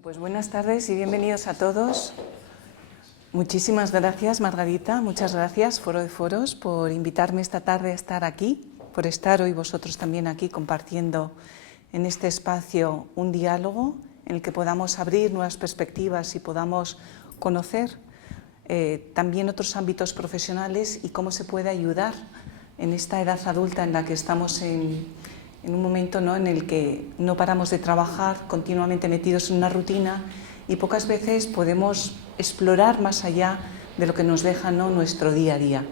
Pues buenas tardes y bienvenidos a todos. Muchísimas gracias, Margarita, muchas gracias, Foro de Foros, por invitarme esta tarde a estar aquí, por estar hoy vosotros también aquí compartiendo en este espacio un diálogo en el que podamos abrir nuevas perspectivas y podamos conocer también otros ámbitos profesionales y cómo se puede ayudar en esta edad adulta en la que estamos en un momento, ¿no?, en el que no paramos de trabajar, continuamente metidos en una rutina y pocas veces podemos explorar más allá de lo que nos deja, ¿no?, nuestro día a día.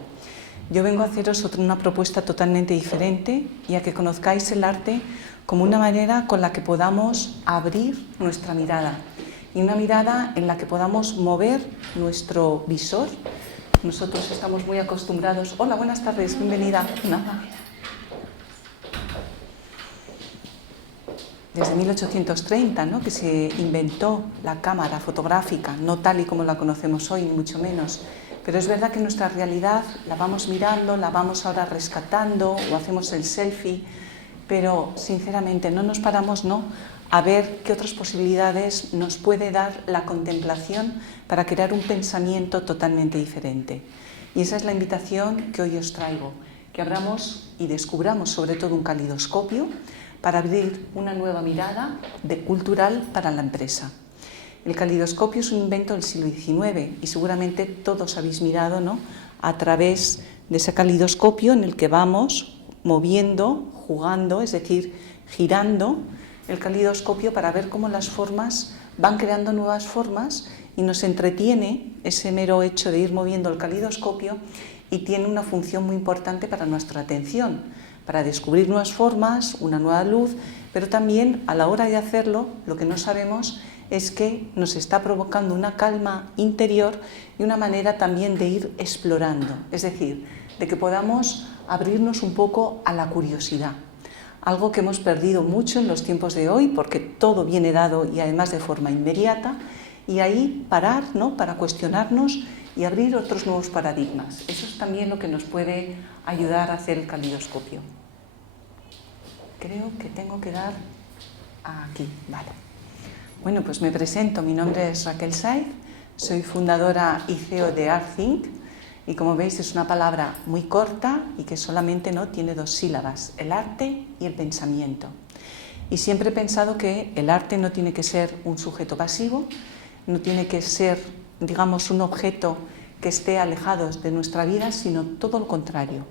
Yo vengo a haceros una propuesta totalmente diferente y a que conozcáis el arte como una manera con la que podamos abrir nuestra mirada y una mirada en la que podamos mover nuestro visor. Nosotros estamos muy acostumbrados. Hola, buenas tardes, bienvenida. Desde 1830, ¿no?, que se inventó la cámara fotográfica, no tal y como la conocemos hoy, ni mucho menos. Pero es verdad que nuestra realidad la vamos mirando, la vamos ahora rescatando o hacemos el selfie, pero sinceramente no nos paramos, ¿no?, a ver qué otras posibilidades nos puede dar la contemplación para crear un pensamiento totalmente diferente. Y esa es la invitación que hoy os traigo, que abramos y descubramos sobre todo un calidoscopio para abrir una nueva mirada cultural para la empresa. El calidoscopio es un invento del siglo XIX y seguramente todos habéis mirado, ¿no?, a través de ese calidoscopio en el que vamos moviendo, jugando, es decir, girando el calidoscopio para ver cómo las formas van creando nuevas formas y nos entretiene ese mero hecho de ir moviendo el calidoscopio y tiene una función muy importante para nuestra atención, para descubrir nuevas formas, una nueva luz, pero también a la hora de hacerlo lo que no sabemos es que nos está provocando una calma interior y una manera también de ir explorando, es decir, de que podamos abrirnos un poco a la curiosidad, algo que hemos perdido mucho en los tiempos de hoy porque todo viene dado y además de forma inmediata, y ahí parar, ¿no?, para cuestionarnos y abrir otros nuevos paradigmas. Eso es también lo que nos puede ayudar a hacer el calidoscopio. Creo que tengo que dar aquí, vale. Bueno, pues me presento, mi nombre es Raquel Saiz, soy fundadora y CEO de ArtThink y como veis es una palabra muy corta y que solamente, ¿no?, tiene dos sílabas, el arte y el pensamiento. Y siempre he pensado que el arte no tiene que ser un sujeto pasivo, no tiene que ser, digamos, un objeto que esté alejado de nuestra vida, sino todo lo contrario.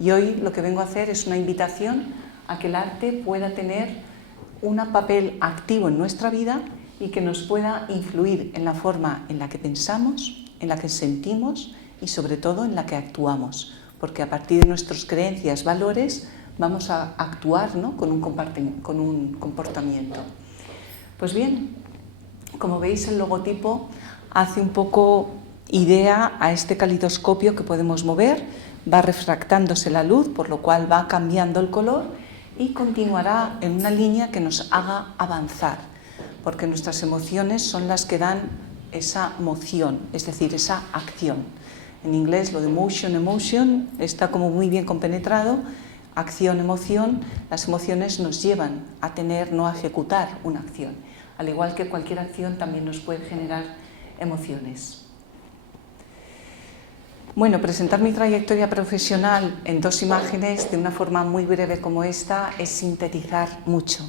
Y hoy lo que vengo a hacer es una invitación a que el arte pueda tener un papel activo en nuestra vida y que nos pueda influir en la forma en la que pensamos, en la que sentimos y sobre todo en la que actuamos, porque a partir de nuestras creencias, valores, vamos a actuar, ¿no?, con un comportamiento. Pues bien, como veis el logotipo hace un poco idea a este calidoscopio que podemos mover, va refractándose la luz, por lo cual va cambiando el color y continuará en una línea que nos haga avanzar, porque nuestras emociones son las que dan esa moción, es decir, esa acción. En inglés lo de motion, emotion, está como muy bien compenetrado, acción, emoción, las emociones nos llevan a tener, no a ejecutar una acción, al igual que cualquier acción también nos puede generar emociones. Bueno, presentar mi trayectoria profesional en dos imágenes de una forma muy breve como esta es sintetizar mucho.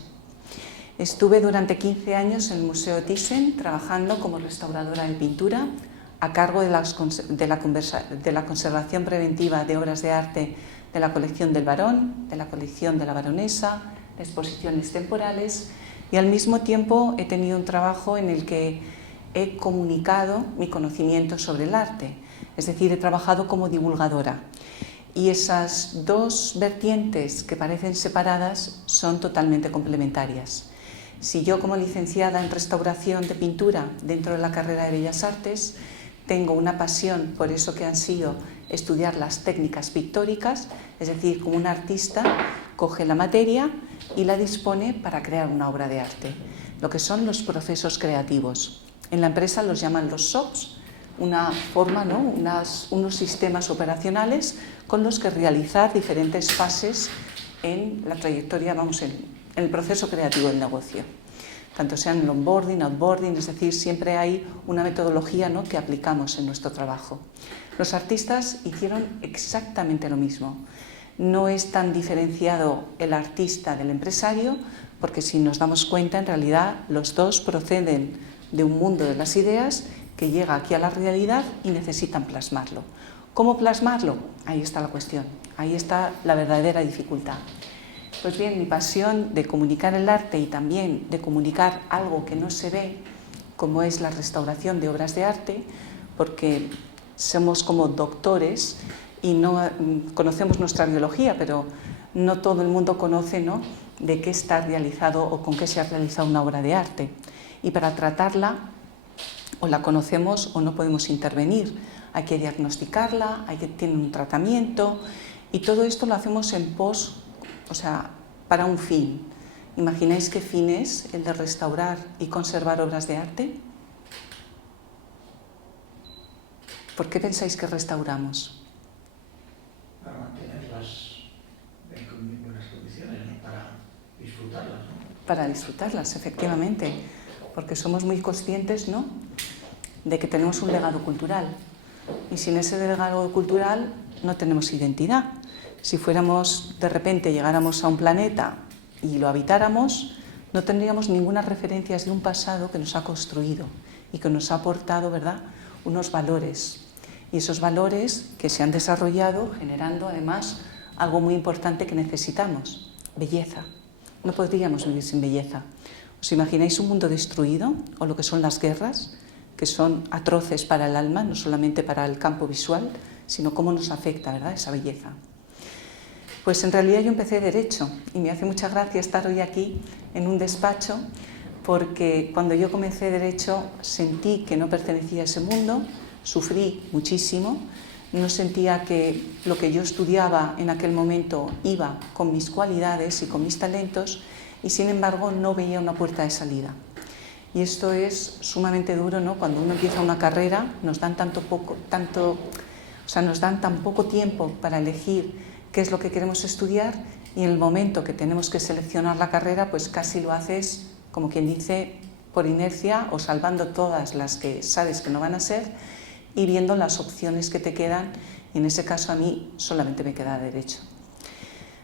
Estuve durante 15 años en el Museo Thyssen trabajando como restauradora de pintura a cargo de la conservación preventiva de obras de arte de la colección del Barón, de la colección de la Baronesa, de exposiciones temporales y al mismo tiempo he tenido un trabajo en el que he comunicado mi conocimiento sobre el arte. Es decir, he trabajado como divulgadora y esas dos vertientes que parecen separadas son totalmente complementarias. Si yo como licenciada en restauración de pintura dentro de la carrera de Bellas Artes tengo una pasión por eso que han sido estudiar las técnicas pictóricas, es decir, como un artista coge la materia y la dispone para crear una obra de arte, lo que son los procesos creativos. En la empresa los llaman los SOPs, una forma, ¿no?, unos sistemas operacionales con los que realizar diferentes fases en la trayectoria, en el proceso creativo del negocio. tanto sea en el onboarding, outboarding, es decir, siempre hay una metodología, ¿no?, que aplicamos en nuestro trabajo. Los artistas hicieron exactamente lo mismo. No es tan diferenciado el artista del empresario, porque si nos damos cuenta, en realidad los dos proceden de un mundo de las ideas que llega aquí a la realidad y necesitan plasmarlo. ¿Cómo plasmarlo? Ahí está la cuestión, ahí está la verdadera dificultad. Pues bien, mi pasión de comunicar el arte y también de comunicar algo que no se ve, como es la restauración de obras de arte, porque somos como doctores y no conocemos nuestra biología, pero no todo el mundo conoce, ¿no?, de qué está realizado o con qué se ha realizado una obra de arte. Y para tratarla, o la conocemos o no podemos intervenir. Hay que diagnosticarla, hay que tener un tratamiento, y todo esto lo hacemos en pos, o sea, para un fin. ¿Imagináis qué fin es el de restaurar y conservar obras de arte? ¿Por qué pensáis que restauramos? Para mantenerlas en buenas condiciones, ¿no? Para disfrutarlas, ¿no? Para disfrutarlas, efectivamente, porque somos muy conscientes, ¿no?, de que tenemos un legado cultural, y sin ese legado cultural no tenemos identidad. Si fuéramos, de repente, llegáramos a un planeta y lo habitáramos, no tendríamos ninguna referencia de un pasado que nos ha construido y que nos ha aportado, ¿verdad?, unos valores. Y esos valores que se han desarrollado generando, además, algo muy importante que necesitamos: belleza. No podríamos vivir sin belleza. ¿Os imagináis un mundo destruido, o lo que son las guerras, que son atroces para el alma, no solamente para el campo visual, sino cómo nos afecta, ¿verdad?, esa belleza? Pues en realidad yo empecé Derecho y me hace mucha gracia estar hoy aquí en un despacho, porque cuando yo comencé Derecho sentí que no pertenecía a ese mundo, sufrí muchísimo, no sentía que lo que yo estudiaba en aquel momento iba con mis cualidades y con mis talentos, y sin embargo no veía una puerta de salida. Y esto es sumamente duro, ¿no? Cuando uno empieza una carrera, nos dan tan poco tiempo para elegir qué es lo que queremos estudiar, y en el momento que tenemos que seleccionar la carrera, pues casi lo haces, como quien dice, por inercia, o salvando todas las que sabes que no van a ser y viendo las opciones que te quedan, y en ese caso a mí solamente me queda Derecho.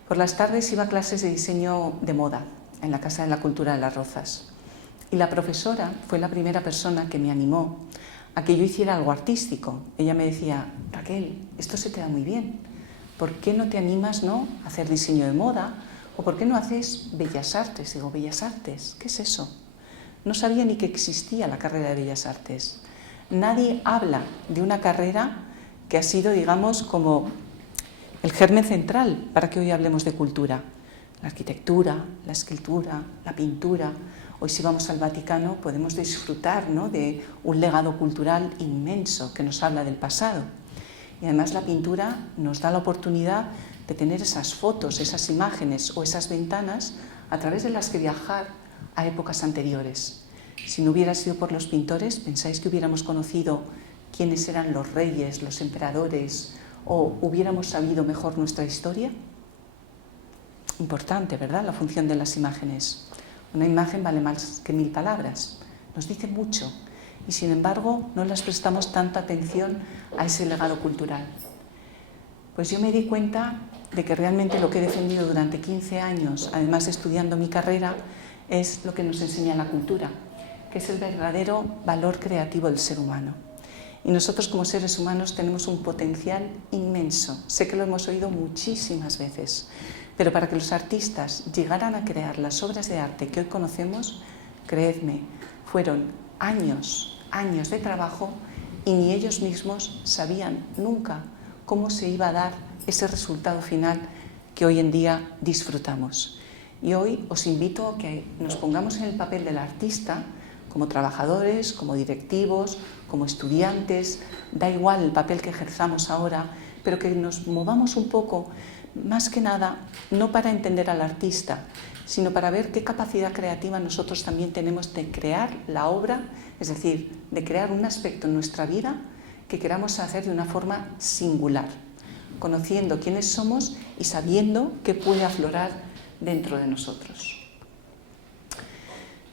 Por las tardes iba a clases de diseño de moda en la Casa de la Cultura de Las Rozas. Y la profesora fue la primera persona que me animó a que yo hiciera algo artístico. Ella me decía: Raquel, esto se te da muy bien, ¿por qué no te animas, ¿no?, a hacer diseño de moda? ¿O por qué no haces Bellas Artes? Digo, ¿Bellas Artes? ¿Qué es eso? No sabía ni que existía la carrera de Bellas Artes. Nadie habla de una carrera que ha sido, digamos, como el germen central para que hoy hablemos de cultura. La arquitectura, la escultura, la pintura. Hoy, si vamos al Vaticano, podemos disfrutar, ¿no?, de un legado cultural inmenso que nos habla del pasado. Y además la pintura nos da la oportunidad de tener esas fotos, esas imágenes o esas ventanas a través de las que viajar a épocas anteriores. Si no hubiera sido por los pintores, ¿pensáis que hubiéramos conocido quiénes eran los reyes, los emperadores, o hubiéramos sabido mejor nuestra historia? Importante, ¿verdad?, la función de las imágenes. Una imagen vale más que 1000 palabras, nos dice mucho, y sin embargo no les prestamos tanta atención a ese legado cultural. Pues yo me di cuenta de que realmente lo que he defendido durante 15 años, además de estudiando mi carrera, es lo que nos enseña la cultura, que es el verdadero valor creativo del ser humano. Y nosotros, como seres humanos, tenemos un potencial inmenso. Sé que lo hemos oído muchísimas veces, pero para que los artistas llegaran a crear las obras de arte que hoy conocemos, creedme, fueron años de trabajo, y ni ellos mismos sabían nunca cómo se iba a dar ese resultado final que hoy en día disfrutamos. Y hoy os invito a que nos pongamos en el papel del artista, como trabajadores, como directivos, como estudiantes, da igual el papel que ejerzamos ahora, pero que nos movamos un poco, más que nada, no para entender al artista, sino para ver qué capacidad creativa nosotros también tenemos de crear la obra, es decir, de crear un aspecto en nuestra vida que queramos hacer de una forma singular, conociendo quiénes somos y sabiendo qué puede aflorar dentro de nosotros.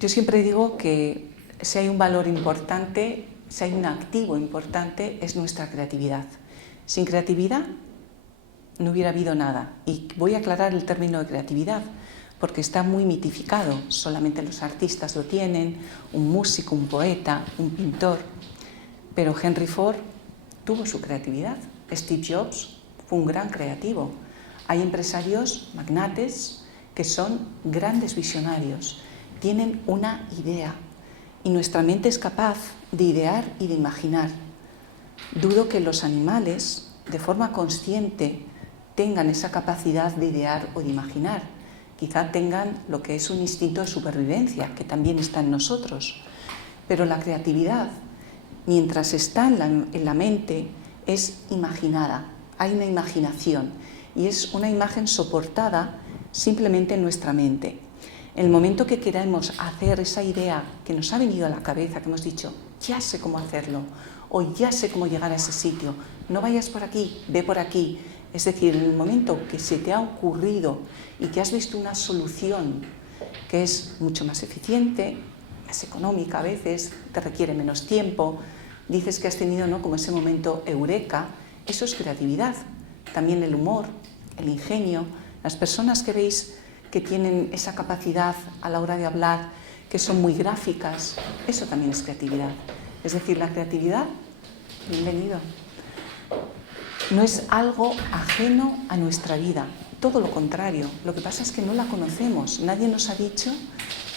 Yo siempre digo que si hay un valor importante, si hay un activo importante, es nuestra creatividad. Sin creatividad no hubiera habido nada. Y voy a aclarar el término de creatividad, porque está muy mitificado. Solamente los artistas lo tienen, un músico, un poeta, un pintor. Pero Henry Ford tuvo su creatividad. Steve Jobs fue un gran creativo. Hay empresarios, magnates, que son grandes visionarios. Tienen una idea y nuestra mente es capaz de idear y de imaginar. Dudo que los animales, de forma consciente, tengan esa capacidad de idear o de imaginar. Quizá tengan lo que es un instinto de supervivencia, que también está en nosotros. Pero la creatividad, mientras está en la mente, es imaginada. Hay una imaginación y es una imagen soportada simplemente en nuestra mente. En el momento que queramos hacer esa idea que nos ha venido a la cabeza, que hemos dicho, ya sé cómo hacerlo, o ya sé cómo llegar a ese sitio, no vayas por aquí, ve por aquí. Es decir, en el momento que se te ha ocurrido y que has visto una solución que es mucho más eficiente, más económica a veces, te requiere menos tiempo, dices que has tenido, ¿no?, como ese momento eureka, eso es creatividad. También el humor, el ingenio, las personas que veis que tienen esa capacidad a la hora de hablar, que son muy gráficas, eso también es creatividad. Es decir, la creatividad, bienvenido, no es algo ajeno a nuestra vida, todo lo contrario. Lo que pasa es que no la conocemos, nadie nos ha dicho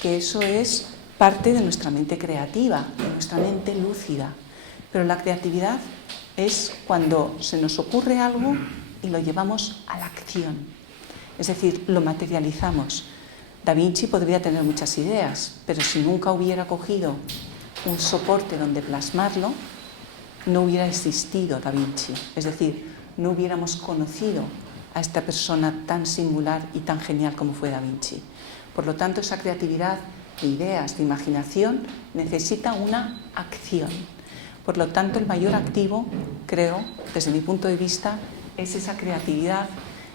que eso es parte de nuestra mente creativa, de nuestra mente lúcida. Pero la creatividad es cuando se nos ocurre algo y lo llevamos a la acción. Es decir, lo materializamos. Da Vinci podría tener muchas ideas, pero si nunca hubiera cogido un soporte donde plasmarlo, no hubiera existido Da Vinci. Es decir, no hubiéramos conocido a esta persona tan singular y tan genial como fue Da Vinci. Por lo tanto, esa creatividad de ideas, de imaginación, necesita una acción. Por lo tanto, el mayor activo, creo, desde mi punto de vista, es esa creatividad.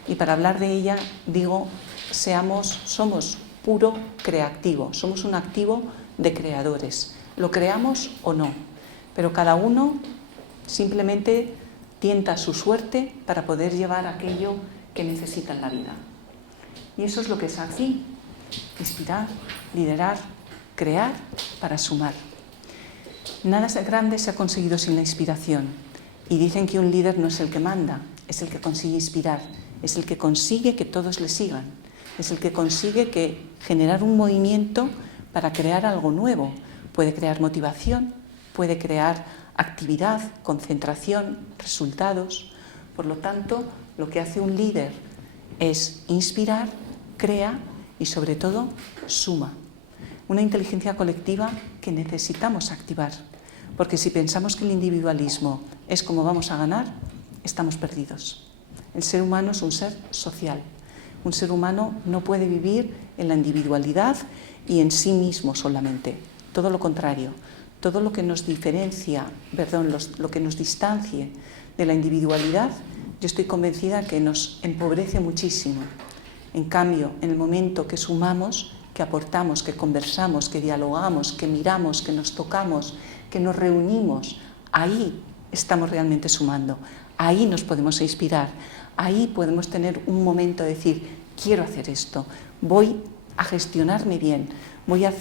Y para hablar de ella, digo, somos puro creativo, somos un activo de creadores. Lo creamos o no, pero cada uno simplemente tienta su suerte para poder llevar aquello que necesita en la vida. Y eso es lo que es así: inspirar, liderar, crear para sumar. Nada grande se ha conseguido sin la inspiración. Y dicen que un líder no es el que manda, es el que consigue inspirar, es el que consigue que todos le sigan, es el que consigue generar un movimiento para crear algo nuevo. Puede crear motivación, puede crear actividad, concentración, resultados. Por lo tanto, lo que hace un líder es inspirar, crea y sobre todo suma. Una inteligencia colectiva que necesitamos activar, porque si pensamos que el individualismo es como vamos a ganar, estamos perdidos. El ser humano es un ser social. Un ser humano no puede vivir en la individualidad y en sí mismo solamente. Todo lo contrario, todo lo que nos diferencia, lo que nos distancie de la individualidad, yo estoy convencida que nos empobrece muchísimo. En cambio, en el momento que sumamos, que aportamos, que conversamos, que dialogamos, que miramos, que nos tocamos, que nos reunimos, ahí estamos realmente sumando. Ahí nos podemos inspirar, ahí podemos tener un momento de decir, quiero hacer esto, voy a gestionarme bien, voy a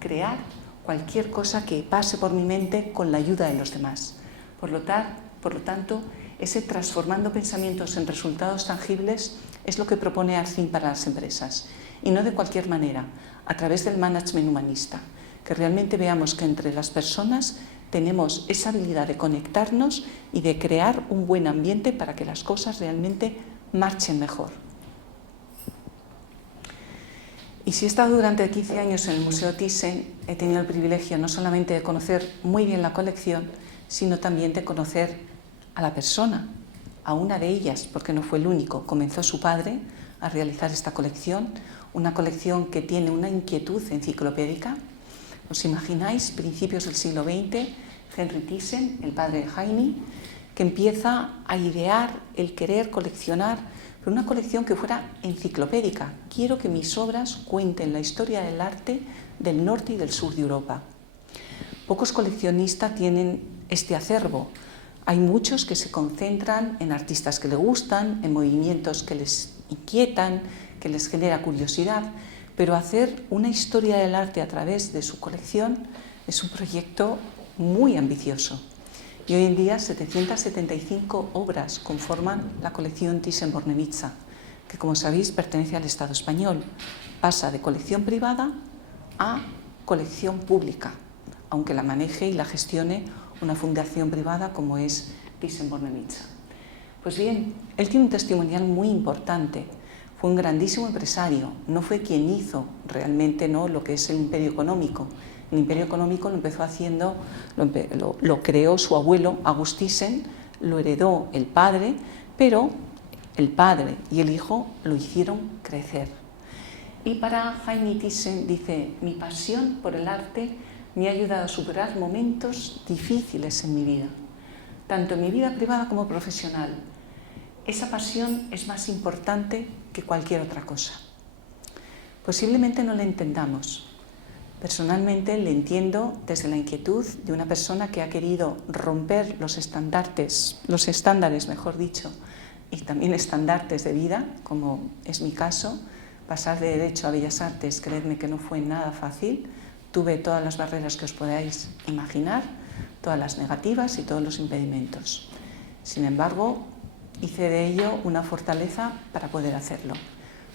crear cualquier cosa que pase por mi mente con la ayuda de los demás. Por lo tanto, ese transformando pensamientos en resultados tangibles es lo que propone Arcim para las empresas. Y no de cualquier manera, a través del management humanista, que realmente veamos que entre las personas tenemos esa habilidad de conectarnos y de crear un buen ambiente para que las cosas realmente marchen mejor. Y si he estado durante 15 años en el Museo Thyssen, he tenido el privilegio no solamente de conocer muy bien la colección, sino también de conocer a la persona, a una de ellas, porque no fue el único. Comenzó su padre a realizar esta colección, una colección que tiene una inquietud enciclopédica. ¿Os imagináis? Principios del siglo XX, Henry Thyssen, el padre de Heine, que empieza a idear el querer coleccionar, pero una colección que fuera enciclopédica. Quiero que mis obras cuenten la historia del arte del norte y del sur de Europa. Pocos coleccionistas tienen este acervo. Hay muchos que se concentran en artistas que les gustan, en movimientos que les inquietan, que les genera curiosidad, pero hacer una historia del arte a través de su colección es un proyecto muy ambicioso. Y hoy en día 775 obras conforman la colección Thyssen-Bornemisza, que como sabéis pertenece al Estado español. Pasa de colección privada a colección pública, aunque la maneje y la gestione una fundación privada como es Thyssen-Bornemisza. Pues bien, él tiene un testimonial muy importante. Fue un grandísimo empresario, no fue quien hizo realmente lo que es el imperio económico. El imperio económico lo empezó haciendo, lo creó su abuelo, August Thyssen, lo heredó el padre, pero el padre y el hijo lo hicieron crecer. Y para Heinrich Thyssen dice: mi pasión por el arte me ha ayudado a superar momentos difíciles en mi vida, tanto en mi vida privada como profesional. Esa pasión es más importante que cualquier otra cosa. Posiblemente no la entendamos. Personalmente le entiendo desde la inquietud de una persona que ha querido romper los estándares, mejor dicho, y también estandartes de vida, como es mi caso. Pasar de Derecho a Bellas Artes, creedme que no fue nada fácil. Tuve todas las barreras que os podáis imaginar, todas las negativas y todos los impedimentos. Sin embargo, hice de ello una fortaleza para poder hacerlo.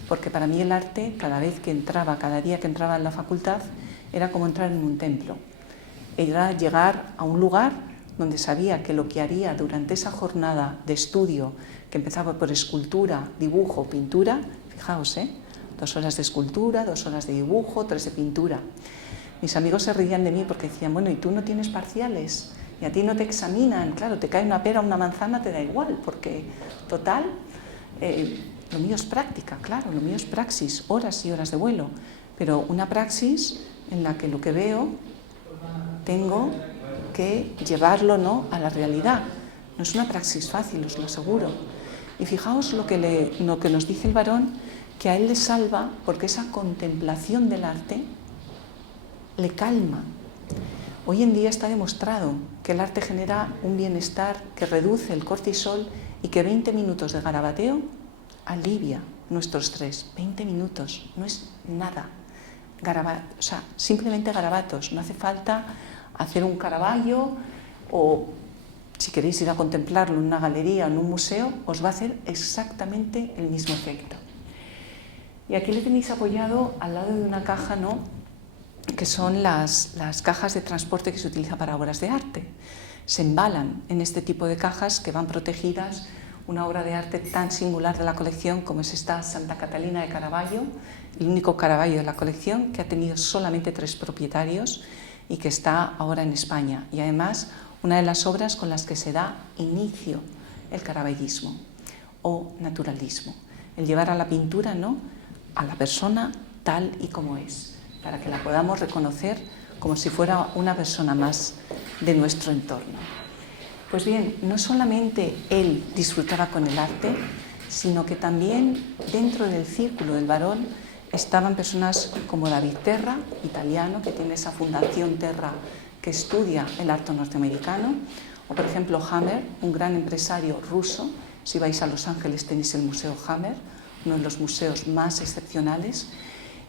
Porque para mí el arte, cada día que entraba en la facultad, era como entrar en un templo. Era llegar a un lugar donde sabía que lo que haría durante esa jornada de estudio, que empezaba por escultura, dibujo, pintura, fijaos, 2 horas de escultura, 2 horas de dibujo, 3 de pintura. Mis amigos se reían de mí porque decían: bueno, ¿y tú no tienes parciales? Y a ti no te examinan, claro, te cae una pera o una manzana, te da igual, porque total, lo mío es práctica, claro, lo mío es praxis, horas y horas de vuelo, pero una praxis en la que lo que veo tengo que llevarlo a la realidad. No es una praxis fácil, os lo aseguro. Y fijaos lo que nos dice el varón, que a él le salva porque esa contemplación del arte le calma. Hoy en día está demostrado que el arte genera un bienestar que reduce el cortisol y que 20 minutos de garabateo alivia nuestro estrés. 20 minutos, no es nada. Simplemente garabatos, no hace falta hacer un Caravaggio o, si queréis ir a contemplarlo en una galería o en un museo, os va a hacer exactamente el mismo efecto. Y aquí le tenéis apoyado al lado de una caja, que son las cajas de transporte que se utiliza para obras de arte. Se embalan en este tipo de cajas que van protegidas una obra de arte tan singular de la colección como es esta Santa Catalina de Caravaggio, el único Caravaggio de la colección, que ha tenido solamente 3 propietarios y que está ahora en España. Y además una de las obras con las que se da inicio el caravaggismo o naturalismo, el llevar a la pintura a la persona tal y como es, para que la podamos reconocer como si fuera una persona más de nuestro entorno. Pues bien, no solamente él disfrutaba con el arte, sino que también dentro del círculo del varón estaban personas como David Terra, italiano, que tiene esa fundación Terra que estudia el arte norteamericano, o por ejemplo Hammer, un gran empresario ruso. Si vais a Los Ángeles tenéis el Museo Hammer, uno de los museos más excepcionales.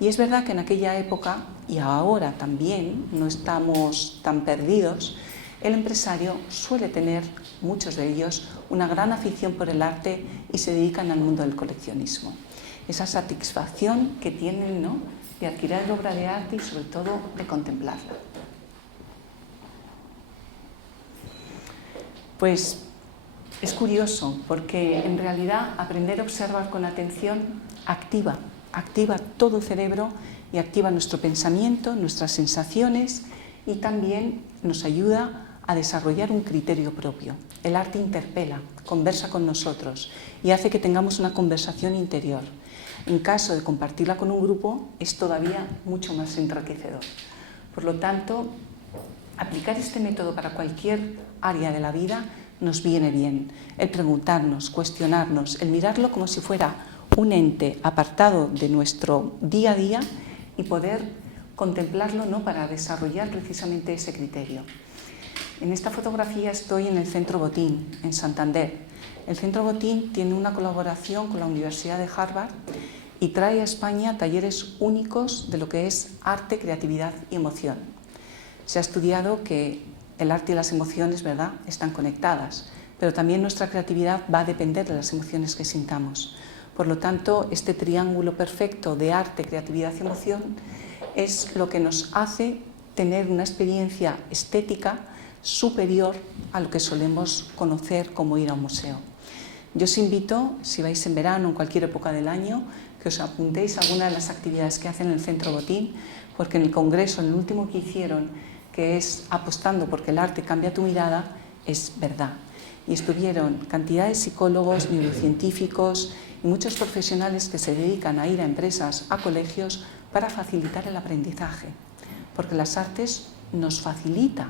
Y es verdad que en aquella época, y ahora también, no estamos tan perdidos, el empresario suele tener, muchos de ellos, una gran afición por el arte y se dedican al mundo del coleccionismo. Esa satisfacción que tienen de adquirir obra de arte y sobre todo de contemplarla. Pues es curioso porque en realidad aprender a observar con atención activa todo el cerebro y activa nuestro pensamiento, nuestras sensaciones y también nos ayuda a desarrollar un criterio propio. El arte interpela, conversa con nosotros y hace que tengamos una conversación interior. En caso de compartirla con un grupo es todavía mucho más enriquecedor. Por lo tanto, aplicar este método para cualquier área de la vida nos viene bien, el preguntarnos, cuestionarnos, el mirarlo como si fuera un ente apartado de nuestro día a día y poder contemplarlo, ¿no?, para desarrollar precisamente ese criterio. En esta fotografía estoy en el Centro Botín, en Santander. El Centro Botín tiene una colaboración con la Universidad de Harvard y trae a España talleres únicos de lo que es arte, creatividad y emoción. Se ha estudiado que el arte y las emociones, ¿verdad?, están conectadas, pero también nuestra creatividad va a depender de las emociones que sintamos. Por lo tanto, este triángulo perfecto de arte, creatividad y emoción es lo que nos hace tener una experiencia estética superior a lo que solemos conocer como ir a un museo. Yo os invito, si vais en verano o en cualquier época del año, que os apuntéis a alguna de las actividades que hacen en el Centro Botín, porque en el congreso, en el último que hicieron, que es apostando porque el arte cambia tu mirada, es verdad. Y estuvieron cantidad de psicólogos, neurocientíficos y muchos profesionales que se dedican a ir a empresas, a colegios, para facilitar el aprendizaje, porque las artes nos facilita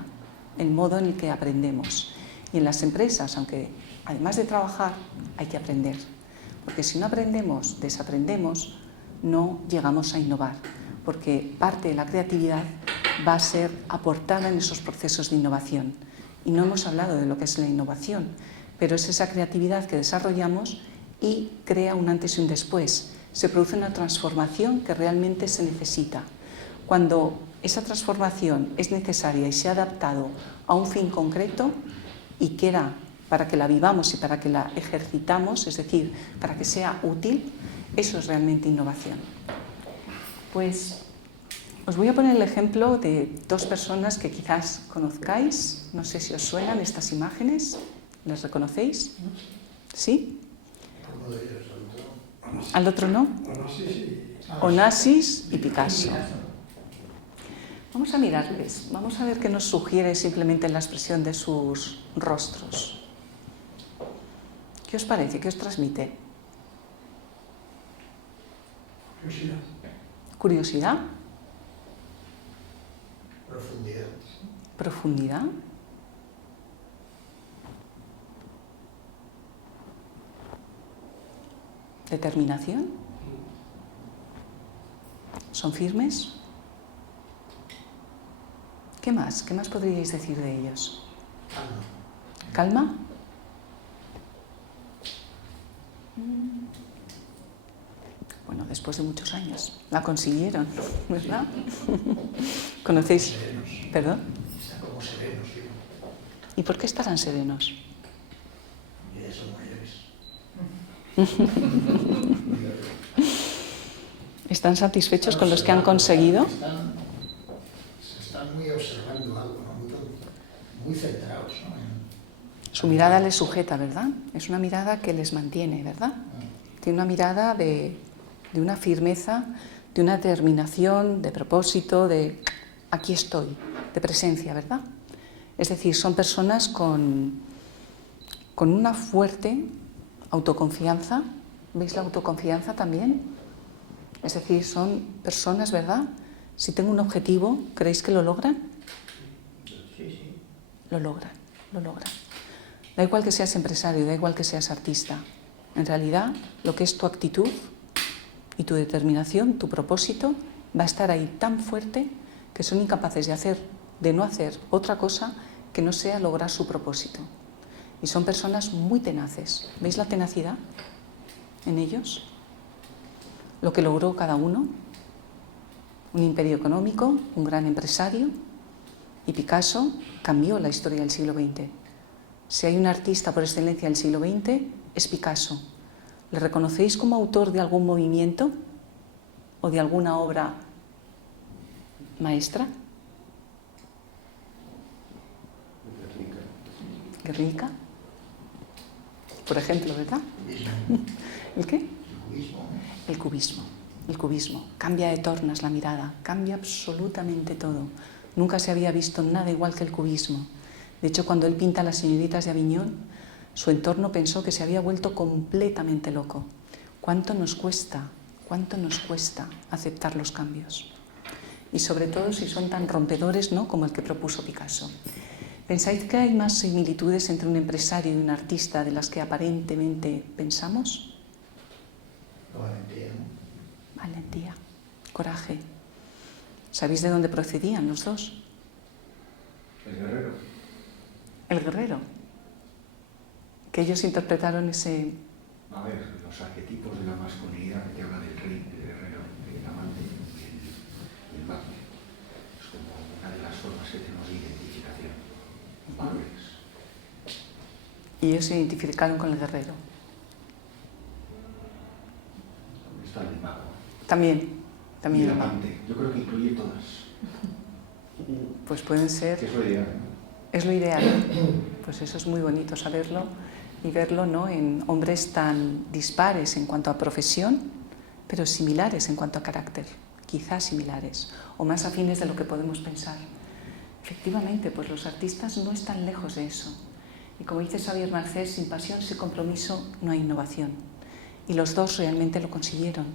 el modo en el que aprendemos. Y en las empresas, aunque además de trabajar, hay que aprender, porque si no aprendemos, desaprendemos, no llegamos a innovar, porque parte de la creatividad va a ser aportada en esos procesos de innovación. Y no hemos hablado de lo que es la innovación, pero es esa creatividad que desarrollamos y crea un antes y un después. Se produce una transformación que realmente se necesita. Cuando esa transformación es necesaria y se ha adaptado a un fin concreto y queda para que la vivamos y para que la ejercitamos, es decir, para que sea útil, eso es realmente innovación. Pues os voy a poner el ejemplo de dos personas que quizás conozcáis. No sé si os suenan estas imágenes. ¿Las reconocéis? ¿Sí? ¿Al otro no? Onassis y Picasso. Vamos a mirarles, vamos a ver qué nos sugiere simplemente la expresión de sus rostros. ¿Qué os parece? ¿Qué os transmite? Curiosidad. ¿Curiosidad? Profundidad. ¿Profundidad? ¿Determinación? ¿Son firmes? ¿Qué más? ¿Qué más podríais decir de ellos? Calma. ¿Calma? Bueno, después de muchos años. La consiguieron, ¿verdad? ¿Conocéis? Serenos. ¿Perdón? Están como serenos, digo. ¿Y por qué estarán serenos? Ya son mayores. ¿Están satisfechos con los que han conseguido? Están muy observando algo, ¿no? Muy centrados, ¿no? Su mirada les sujeta, ¿verdad? Es una mirada que les mantiene, ¿verdad? Tiene una mirada de una firmeza, de una determinación, de propósito, de aquí estoy, de presencia, ¿verdad? Es decir, son personas con una fuerte autoconfianza. ¿Veis la autoconfianza también? Es decir, son personas, ¿verdad? Si tengo un objetivo, ¿creéis que lo logran? Sí. Lo logran, lo logran. Da igual que seas empresario, da igual que seas artista. En realidad, lo que es tu actitud y tu determinación, tu propósito, va a estar ahí tan fuerte que son incapaces de no hacer otra cosa que no sea lograr su propósito. Y son personas muy tenaces. ¿Veis la tenacidad en ellos? Lo que logró cada uno. Un imperio económico, un gran empresario. Y Picasso cambió la historia del siglo XX. Si hay un artista por excelencia del siglo XX, es Picasso. ¿Le reconocéis como autor de algún movimiento o de alguna obra maestra? Guernica, por ejemplo, ¿verdad? ¿El qué? El cubismo. El cubismo. Cambia de tornas la mirada, cambia absolutamente todo. Nunca se había visto nada igual que el cubismo. De hecho, cuando él pinta Las señoritas de Aviñón, su entorno pensó que se había vuelto completamente loco. ¿Cuánto nos cuesta aceptar los cambios? Y sobre todo si son tan rompedores, ¿no?, como el que propuso Picasso. ¿Pensáis que hay más similitudes entre un empresario y un artista de las que aparentemente pensamos? Valentía, ¿no? Valentía, coraje. ¿Sabéis de dónde procedían los dos? El guerrero. El guerrero. Que ellos interpretaron ese... A ver, los arquetipos de la masculinidad que te habla del rey, del guerrero, del amante y el mago. Es como una de las formas que tenemos de identificación. Valores. Y ellos se identificaron con el guerrero. ¿Dónde está el mago? También. Y el amante. Yo creo que incluye todas. Pues pueden ser... Que es lo ideal, ¿no? Es lo ideal. Pues eso es muy bonito saberlo y verlo, ¿no?, en hombres tan dispares en cuanto a profesión, pero similares en cuanto a carácter, quizás similares, o más afines de lo que podemos pensar. Efectivamente, pues los artistas no están lejos de eso. Y como dice Xavier Marcés, sin pasión, sin compromiso, no hay innovación. Y los dos realmente lo consiguieron.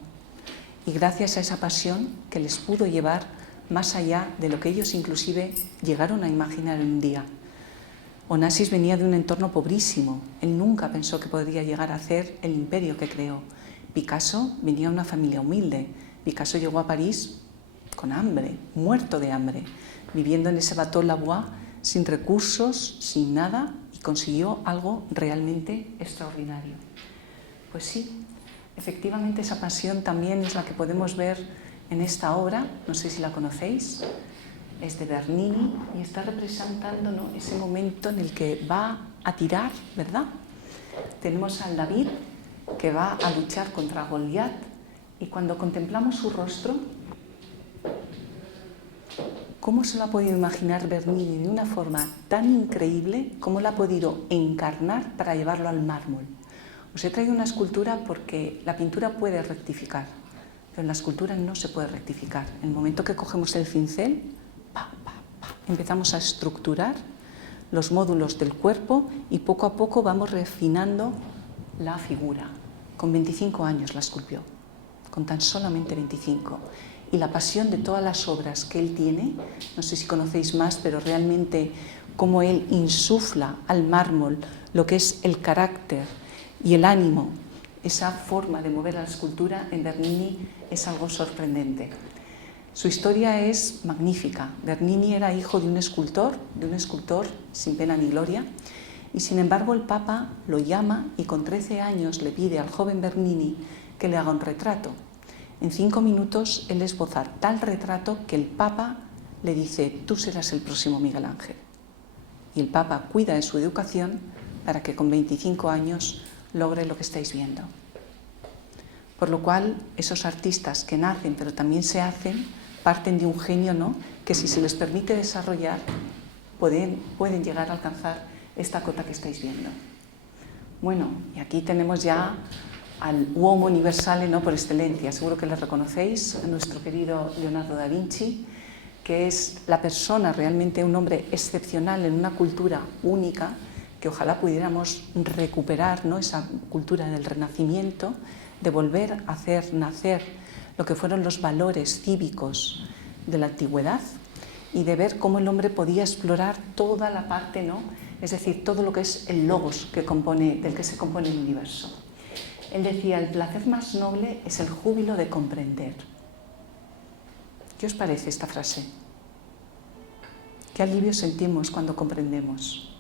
Y gracias a esa pasión que les pudo llevar más allá de lo que ellos inclusive llegaron a imaginar en un día. Onassis venía de un entorno pobrísimo. Él nunca pensó que podría llegar a hacer el imperio que creó. Picasso venía de una familia humilde. Picasso llegó a París con hambre, muerto de hambre, viviendo en ese Bateau Labois, sin recursos, sin nada, y consiguió algo realmente extraordinario. Pues sí, efectivamente esa pasión también es la que podemos ver en esta obra, no sé si la conocéis, es de Bernini y está representando, ¿no?, ese momento en el que va a tirar, ¿verdad? Tenemos al David que va a luchar contra Goliat y cuando contemplamos su rostro, ¿cómo se lo ha podido imaginar Bernini de una forma tan increíble? ¿Cómo lo ha podido encarnar para llevarlo al mármol? Os he traído una escultura porque la pintura puede rectificar, pero en la escultura no se puede rectificar. En el momento que cogemos el cincel, empezamos a estructurar los módulos del cuerpo y poco a poco vamos refinando la figura. Con 25 años la esculpió, con tan solamente 25. Y la pasión de todas las obras que él tiene, no sé si conocéis más, pero realmente cómo él insufla al mármol lo que es el carácter y el ánimo, esa forma de mover a la escultura en Bernini es algo sorprendente. Su historia es magnífica. Bernini era hijo de un escultor sin pena ni gloria, y sin embargo el Papa lo llama y con 13 años le pide al joven Bernini que le haga un retrato. En 5 minutos él esboza tal retrato que el Papa le dice: tú serás el próximo Miguel Ángel. Y el Papa cuida de su educación para que con 25 años logre lo que estáis viendo. Por lo cual, esos artistas que nacen pero también se hacen, parten de un genio, ¿no?, que si se les permite desarrollar, pueden llegar a alcanzar esta cota que estáis viendo. Bueno, y aquí tenemos ya al uomo universale, ¿no?, por excelencia. Seguro que le reconocéis, a nuestro querido Leonardo da Vinci, que es la persona, realmente un hombre excepcional en una cultura única, que ojalá pudiéramos recuperar, ¿no?, esa cultura del Renacimiento, de volver a hacer nacer lo que fueron los valores cívicos de la antigüedad y de ver cómo el hombre podía explorar toda la parte, ¿no?, es decir, todo lo que es el logos del que se compone el universo. Él decía: el placer más noble es el júbilo de comprender. ¿Qué os parece esta frase? ¿Qué alivio sentimos cuando comprendemos?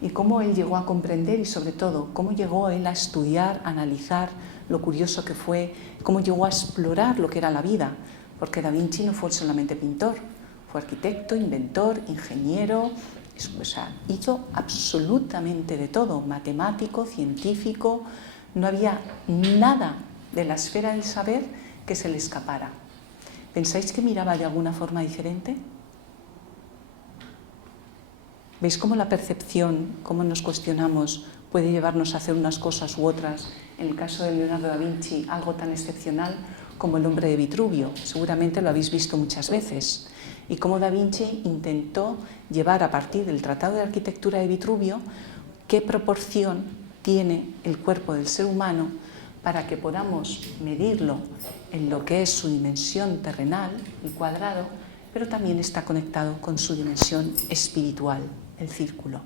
Y cómo él llegó a comprender y, sobre todo, cómo llegó él a estudiar, a analizar lo curioso que fue, cómo llegó a explorar lo que era la vida, porque Da Vinci no fue solamente pintor, fue arquitecto, inventor, ingeniero, o sea, hizo absolutamente de todo, matemático, científico, no había nada de la esfera del saber que se le escapara. ¿Pensáis que miraba de alguna forma diferente? ¿Veis cómo la percepción, cómo nos cuestionamos, puede llevarnos a hacer unas cosas u otras? En el caso de Leonardo da Vinci, algo tan excepcional como el hombre de Vitruvio. Seguramente lo habéis visto muchas veces. Y cómo da Vinci intentó llevar a partir del Tratado de Arquitectura de Vitruvio qué proporción tiene el cuerpo del ser humano para que podamos medirlo en lo que es su dimensión terrenal, el cuadrado, pero también está conectado con su dimensión espiritual. el círculo.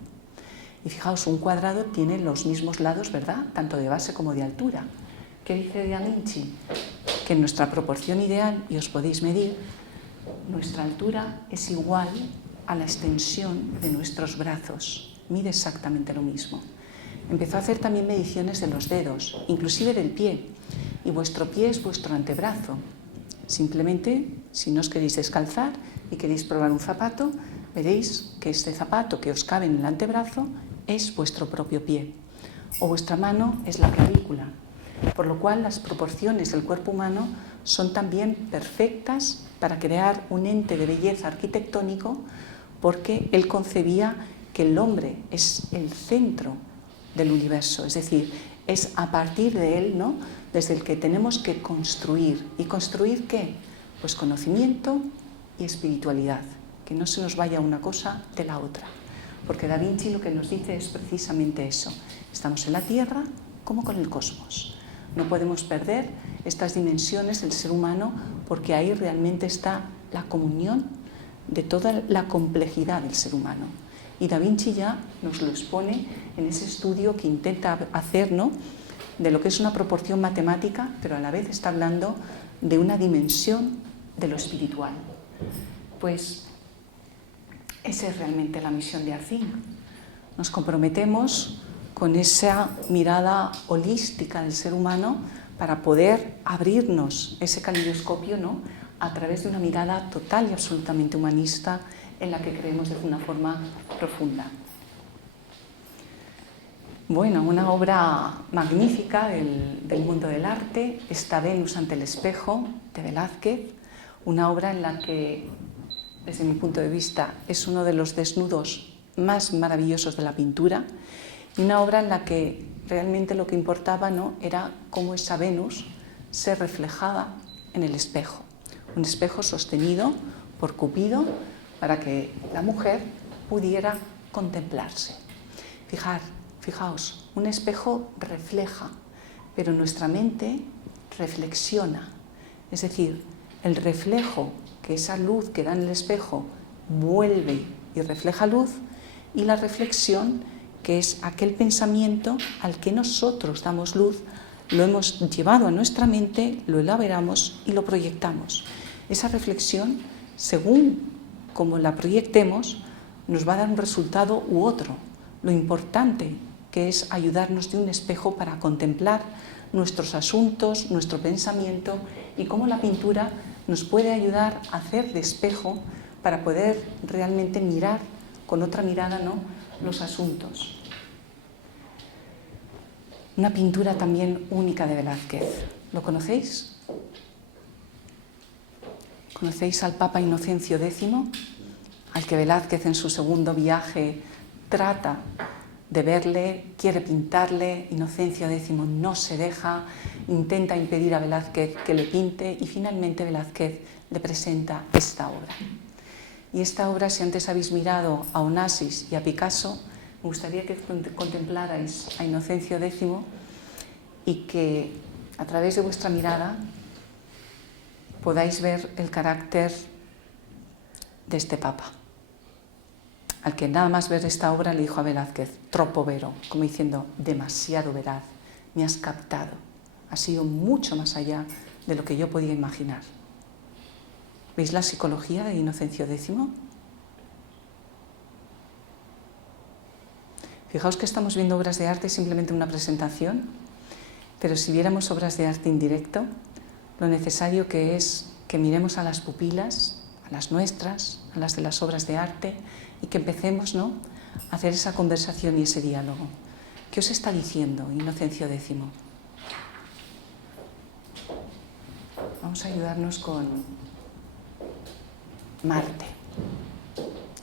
Y fijaos, un cuadrado tiene los mismos lados, ¿verdad? Tanto de base como de altura. ¿Qué dice Da Vinci? Que en nuestra proporción ideal, y os podéis medir, nuestra altura es igual a la extensión de nuestros brazos. Mide exactamente lo mismo. Empezó a hacer también mediciones de los dedos, inclusive del pie. Y vuestro pie es vuestro antebrazo. Simplemente, si no os queréis descalzar y queréis probar un zapato, veréis que este zapato que os cabe en el antebrazo es vuestro propio pie. O vuestra mano es la clavícula. Por lo cual, las proporciones del cuerpo humano son también perfectas para crear un ente de belleza arquitectónico, porque él concebía que el hombre es el centro del universo, es decir, es a partir de él, ¿no?, desde el que tenemos que construir. ¿Y construir qué? Pues conocimiento y espiritualidad, que no se nos vaya una cosa de la otra. Porque Da Vinci lo que nos dice es precisamente eso. Estamos en la Tierra como con el cosmos. No podemos perder estas dimensiones del ser humano, porque ahí realmente está la comunión de toda la complejidad del ser humano. Y Da Vinci ya nos lo expone en ese estudio que intenta hacer, ¿no?, de lo que es una proporción matemática, pero a la vez está hablando de una dimensión de lo espiritual. Pues esa es realmente la misión de Arcing. Nos comprometemos con esa mirada holística del ser humano para poder abrirnos ese caleidoscopio, ¿no?, a través de una mirada total y absolutamente humanista en la que creemos de una forma profunda. Bueno, una obra magnífica del mundo del arte, esta Venus ante el espejo de Velázquez, una obra en la que, desde mi punto de vista, es uno de los desnudos más maravillosos de la pintura, y una obra en la que realmente lo que importaba, ¿no?, era cómo esa Venus se reflejaba en el espejo, un espejo sostenido por Cupido para que la mujer pudiera contemplarse. Fijaos, un espejo refleja, pero nuestra mente reflexiona. Es decir, el reflejo, que esa luz que da en el espejo vuelve y refleja luz, y la reflexión, que es aquel pensamiento al que nosotros damos luz, lo hemos llevado a nuestra mente, lo elaboramos y lo proyectamos. Esa reflexión, según como la proyectemos, nos va a dar un resultado u otro. Lo importante que es ayudarnos de un espejo para contemplar nuestros asuntos, nuestro pensamiento, y cómo la pintura nos puede ayudar a hacer de espejo para poder realmente mirar con otra mirada, ¿no?, los asuntos. Una pintura también única de Velázquez. ¿Lo conocéis? ¿Conocéis al Papa Inocencio X, al que Velázquez en su segundo viaje trata de verle, quiere pintarle? Inocencio X no se deja, intenta impedir a Velázquez que le pinte, y finalmente Velázquez le presenta esta obra. Y esta obra, si antes habéis mirado a Onassis y a Picasso, me gustaría que contemplarais a Inocencio X y que a través de vuestra mirada podáis ver el carácter de este Papa, al que nada más ver esta obra le dijo a Velázquez, troppo vero, como diciendo, demasiado veraz, me has captado, ha sido mucho más allá de lo que yo podía imaginar. ¿Veis la psicología de Inocencio X? Fijaos que estamos viendo obras de arte simplemente una presentación, pero si viéramos obras de arte en directo, lo necesario que es que miremos a las pupilas, a las nuestras, a las de las obras de arte, y que empecemos, ¿no?, a hacer esa conversación y ese diálogo. ¿Qué os está diciendo Inocencio X? Vamos a ayudarnos con Marte,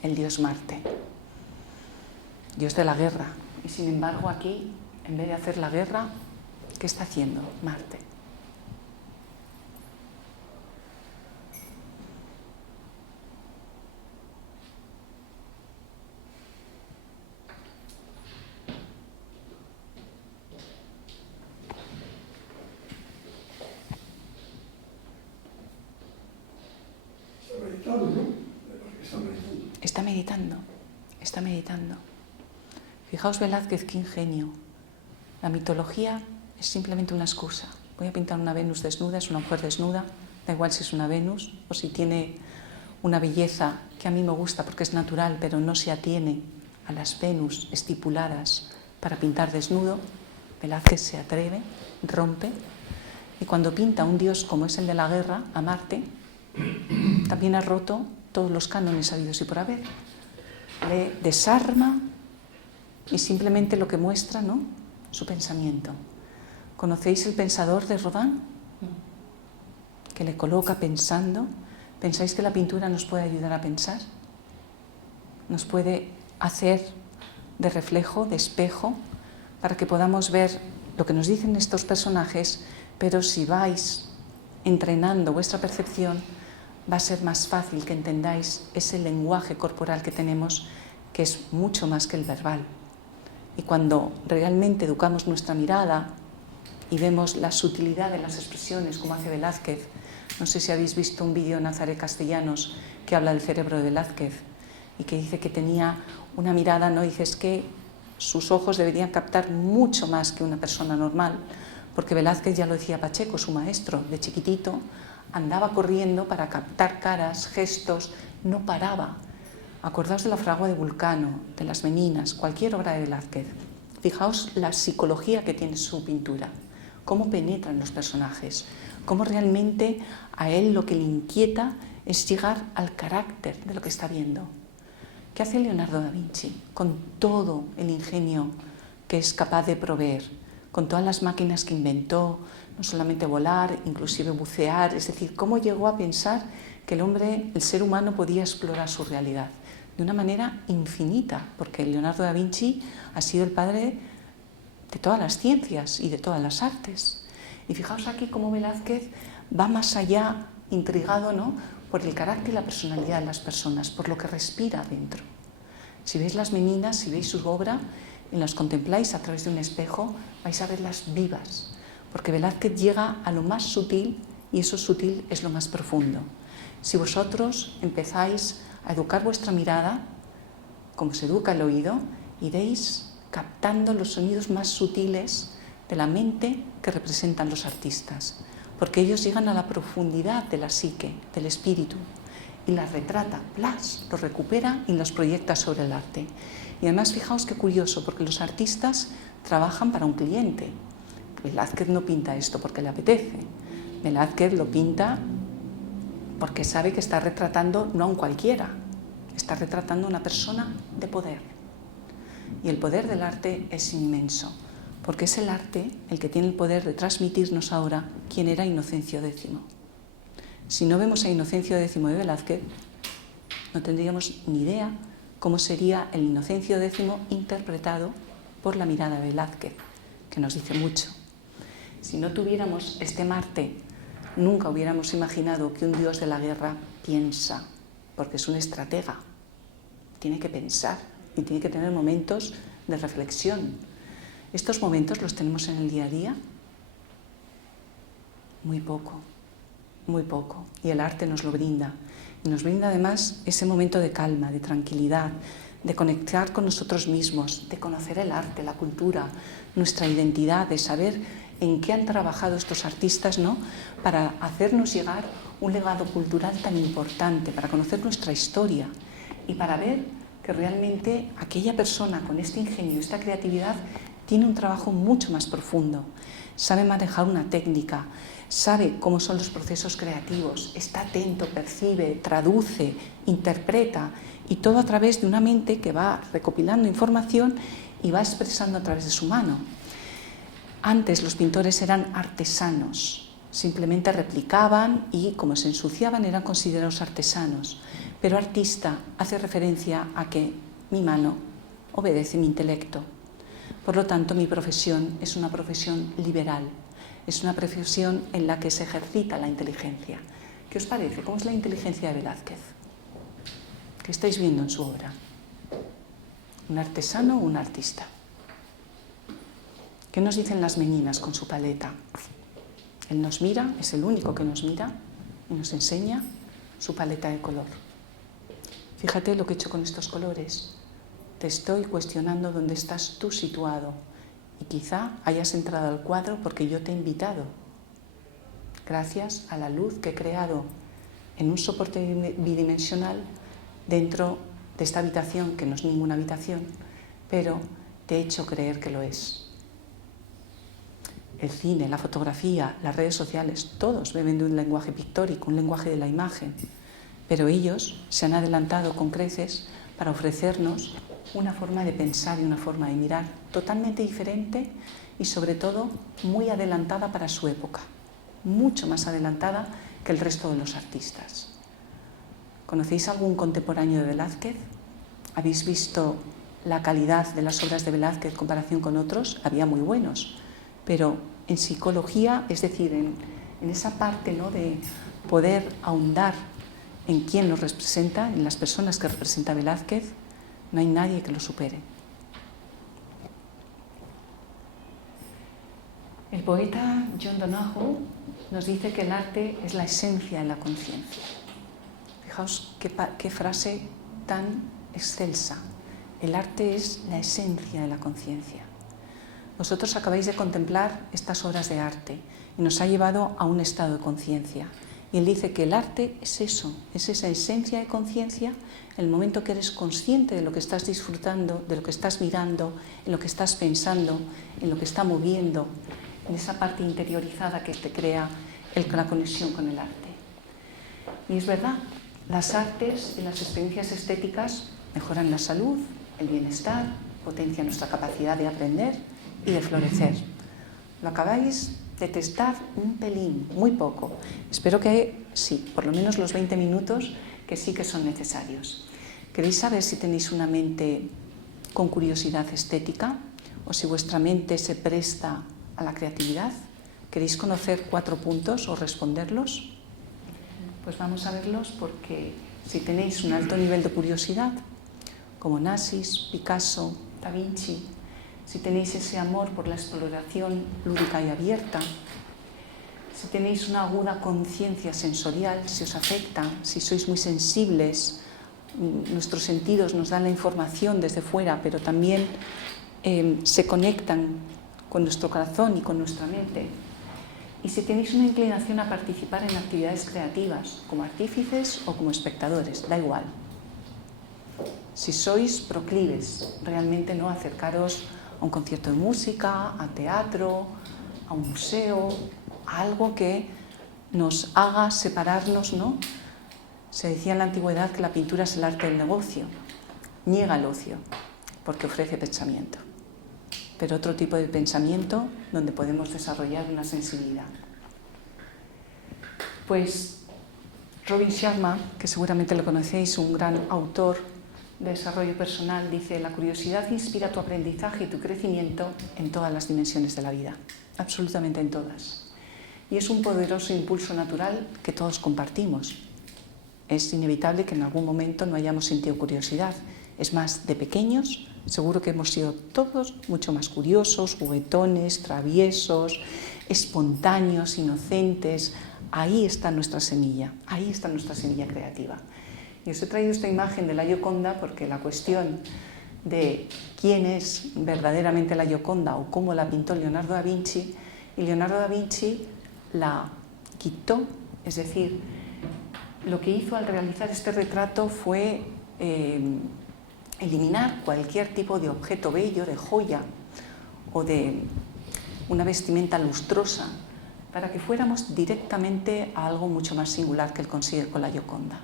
el dios Marte, dios de la guerra. Y sin embargo aquí, en vez de hacer la guerra, ¿qué está haciendo Marte? Está meditando. está meditando. Fijaos Velázquez, qué ingenio. La mitología es simplemente una excusa. Voy a pintar una Venus desnuda, es una mujer desnuda, da igual si es una Venus o si tiene una belleza que a mí me gusta porque es natural, pero no se atiene a las Venus estipuladas para pintar desnudo. Velázquez se atreve, rompe, y cuando pinta un dios como es el de la guerra, a Marte, también ha roto todos los cánones habidos y por haber. Le desarma y simplemente lo que muestra, ¿no?, su pensamiento. ¿Conocéis el pensador de Rodin? Que le coloca pensando. ¿Pensáis que la pintura nos puede ayudar a pensar? Nos puede hacer de reflejo, de espejo, para que podamos ver lo que nos dicen estos personajes, pero si vais entrenando vuestra percepción, va a ser más fácil que entendáis ese lenguaje corporal que tenemos, que es mucho más que el verbal. Y cuando realmente educamos nuestra mirada y vemos la sutilidad de las expresiones, como hace Velázquez, no sé si habéis visto un vídeo de Nazaré Castellanos que habla del cerebro de Velázquez y que dice que tenía una mirada, ¿no? Dice, es que sus ojos deberían captar mucho más que una persona normal, porque Velázquez, ya lo decía Pacheco, su maestro, de chiquitito, andaba corriendo para captar caras, gestos, no paraba. Acordaos de la fragua de Vulcano, de las Meninas, cualquier obra de Velázquez. Fijaos la psicología que tiene su pintura, cómo penetran los personajes, cómo realmente a él lo que le inquieta es llegar al carácter de lo que está viendo. ¿Qué hace Leonardo da Vinci con todo el ingenio que es capaz de proveer, con todas las máquinas que inventó, no solamente volar, inclusive bucear? Es decir, cómo llegó a pensar que el hombre, el ser humano, podía explorar su realidad de una manera infinita, porque Leonardo da Vinci ha sido el padre de todas las ciencias y de todas las artes. Y fijaos aquí cómo Velázquez va más allá, intrigado, ¿no?, por el carácter y la personalidad de las personas, por lo que respira dentro. Si veis las Meninas, si veis su obra y las contempláis a través de un espejo, vais a verlas vivas, porque Velázquez llega a lo más sutil y eso sutil es lo más profundo. Si vosotros empezáis a educar vuestra mirada, como se educa el oído, iréis captando los sonidos más sutiles de la mente que representan los artistas, porque ellos llegan a la profundidad de la psique, del espíritu, y las retrata, los recupera y los proyecta sobre el arte. Y además fijaos qué curioso, porque los artistas trabajan para un cliente. Velázquez no pinta esto porque le apetece, Velázquez lo pinta porque sabe que está retratando no a un cualquiera, está retratando a una persona de poder. Y el poder del arte es inmenso, porque es el arte el que tiene el poder de transmitirnos ahora quién era Inocencio X. Si no vemos a Inocencio X de Velázquez, no tendríamos ni idea cómo sería el Inocencio X interpretado por la mirada de Velázquez, que nos dice mucho. Si no tuviéramos este Marte, nunca hubiéramos imaginado que un dios de la guerra piensa, porque es un estratega, tiene que pensar y tiene que tener momentos de reflexión. ¿Estos momentos los tenemos en el día a día? Muy poco, muy poco. Y el arte nos lo brinda. Y nos brinda además ese momento de calma, de tranquilidad, de conectar con nosotros mismos, de conocer el arte, la cultura, nuestra identidad, de saber en qué han trabajado estos artistas, ¿no?, para hacernos llegar un legado cultural tan importante, para conocer nuestra historia y para ver que realmente aquella persona con este ingenio, esta creatividad, tiene un trabajo mucho más profundo, sabe manejar una técnica, sabe cómo son los procesos creativos, está atento, percibe, traduce, interpreta, y todo a través de una mente que va recopilando información y va expresando a través de su mano. Antes los pintores eran artesanos, simplemente replicaban y como se ensuciaban eran considerados artesanos, pero artista hace referencia a que mi mano obedece mi intelecto. Por lo tanto, mi profesión es una profesión liberal, es una profesión en la que se ejercita la inteligencia. ¿Qué os parece? ¿Cómo es la inteligencia de Velázquez? ¿Qué estáis viendo en su obra? ¿Un artesano o un artista? ¿Qué nos dicen las Meninas con su paleta? Él nos mira, es el único que nos mira y nos enseña su paleta de color. Fíjate lo que he hecho con estos colores. te estoy cuestionando dónde estás tú situado y quizá hayas entrado al cuadro porque yo te he invitado, gracias a la luz que he creado en un soporte bidimensional dentro de esta habitación, que no es ninguna habitación, pero te he hecho creer que lo es. El cine, la fotografía, las redes sociales, todos beben de un lenguaje pictórico, un lenguaje de la imagen, pero ellos se han adelantado con creces para ofrecernos una forma de pensar y una forma de mirar totalmente diferente y sobre todo muy adelantada para su época, mucho más adelantada que el resto de los artistas. ¿Conocéis algún contemporáneo de Velázquez? ¿Habéis visto la calidad de las obras de Velázquez en comparación con otros? Había muy buenos, pero en psicología, es decir, en esa parte, ¿no?, de poder ahondar en quién nos representa, en las personas que representa Velázquez, no hay nadie que lo supere. El poeta John Donahoe nos dice que el arte es la esencia de la conciencia. Fijaos qué frase tan excelsa. El arte es la esencia de la conciencia. Vosotros acabáis de contemplar estas obras de arte y nos ha llevado a un estado de conciencia. Y él dice que el arte es eso, es esa esencia de conciencia, el momento que eres consciente de lo que estás disfrutando, de lo que estás mirando, en lo que estás pensando, en lo que está moviendo, en esa parte interiorizada que te crea la conexión con el arte. Y es verdad, las artes y las experiencias estéticas mejoran la salud, el bienestar, potencian nuestra capacidad de aprender y de florecer. Lo acabáis de testar un pelín, muy poco. Espero que sí, por lo menos los 20 minutos que sí que son necesarios. ¿Queréis saber si tenéis una mente con curiosidad estética o si vuestra mente se presta a la creatividad? ¿Queréis conocer 4 puntos o responderlos? Pues vamos a verlos, porque si tenéis un alto nivel de curiosidad, como Nassis, Picasso, Da Vinci, si tenéis ese amor por la exploración lúdica y abierta, si tenéis una aguda conciencia sensorial, si os afecta, si sois muy sensibles, nuestros sentidos nos dan la información desde fuera, pero también se conectan con nuestro corazón y con nuestra mente. Y si tenéis una inclinación a participar en actividades creativas, como artífices o como espectadores, da igual. Si sois proclives, realmente no acercaros a un concierto de música, a teatro, a un museo, a algo que nos haga separarnos, ¿no? Se decía en la antigüedad que la pintura es el arte del negocio. Niega el ocio, porque ofrece pensamiento. Pero otro tipo de pensamiento donde podemos desarrollar una sensibilidad. Pues Robin Sharma, que seguramente lo conocéis, un gran autor de desarrollo personal, dice: la curiosidad inspira tu aprendizaje y tu crecimiento en todas las dimensiones de la vida, absolutamente en todas. Y es un poderoso impulso natural que todos compartimos. Es inevitable que en algún momento no hayamos sentido curiosidad. Es más, de pequeños seguro que hemos sido todos mucho más curiosos, juguetones, traviesos, espontáneos, inocentes. Ahí está nuestra semilla creativa. Y os he traído esta imagen de la Gioconda porque la cuestión de quién es verdaderamente la Gioconda o cómo la pintó Leonardo da Vinci, y Leonardo da Vinci la quitó, es decir, lo que hizo al realizar este retrato fue eliminar cualquier tipo de objeto bello, de joya o de una vestimenta lustrosa, para que fuéramos directamente a algo mucho más singular que él consigue con la Gioconda.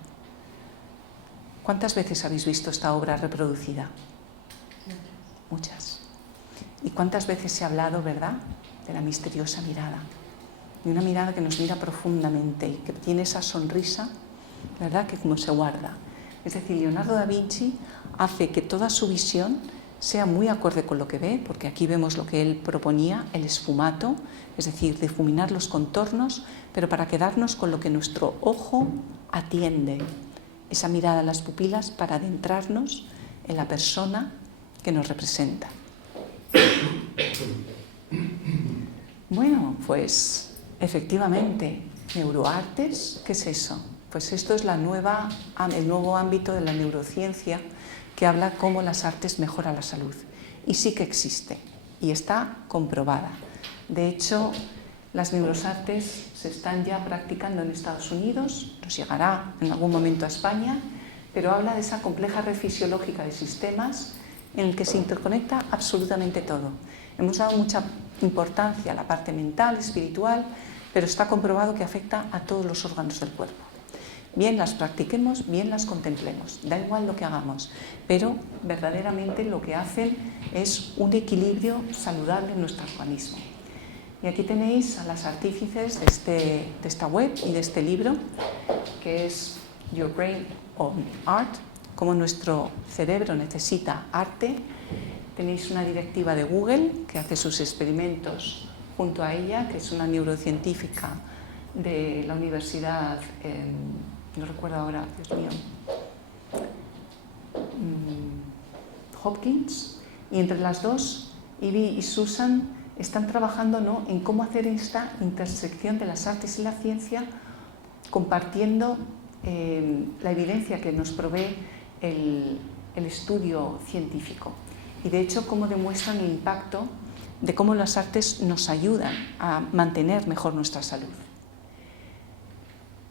¿Cuántas veces habéis visto esta obra reproducida? Muchas. ¿Y cuántas veces se ha hablado, verdad, de la misteriosa mirada? De una mirada que nos mira profundamente y que tiene esa sonrisa, ¿verdad?, que como se guarda. Es decir, Leonardo da Vinci hace que toda su visión sea muy acorde con lo que ve, porque aquí vemos lo que él proponía, el esfumato, es decir, difuminar los contornos, pero para quedarnos con lo que nuestro ojo atiende, esa mirada a las pupilas para adentrarnos en la persona que nos representa. Bueno, pues efectivamente, neuroartes, ¿qué es eso? Pues esto es el nuevo ámbito de la neurociencia que habla cómo las artes mejoran la salud. Y sí que existe, y está comprobada. De hecho, las neurosartes se están ya practicando en Estados Unidos, nos llegará en algún momento a España, pero habla de esa compleja red fisiológica de sistemas en el que se interconecta absolutamente todo. Hemos dado mucha importancia a la parte mental, espiritual, pero está comprobado que afecta a todos los órganos del cuerpo. Bien las practiquemos, bien las contemplemos, da igual lo que hagamos, pero verdaderamente lo que hacen es un equilibrio saludable en nuestro organismo. Y aquí tenéis a las artífices de esta web y de este libro, que es Your Brain on Art, cómo nuestro cerebro necesita arte. Tenéis una directiva de Google que hace sus experimentos junto a ella, que es una neurocientífica de la universidad, no recuerdo ahora, Dios mío, Hopkins, y entre las dos, Ivy y Susan, están trabajando, ¿no?, en cómo hacer esta intersección de las artes y la ciencia, compartiendo la evidencia que nos provee el estudio científico. Y de hecho, cómo demuestran el impacto de cómo las artes nos ayudan a mantener mejor nuestra salud.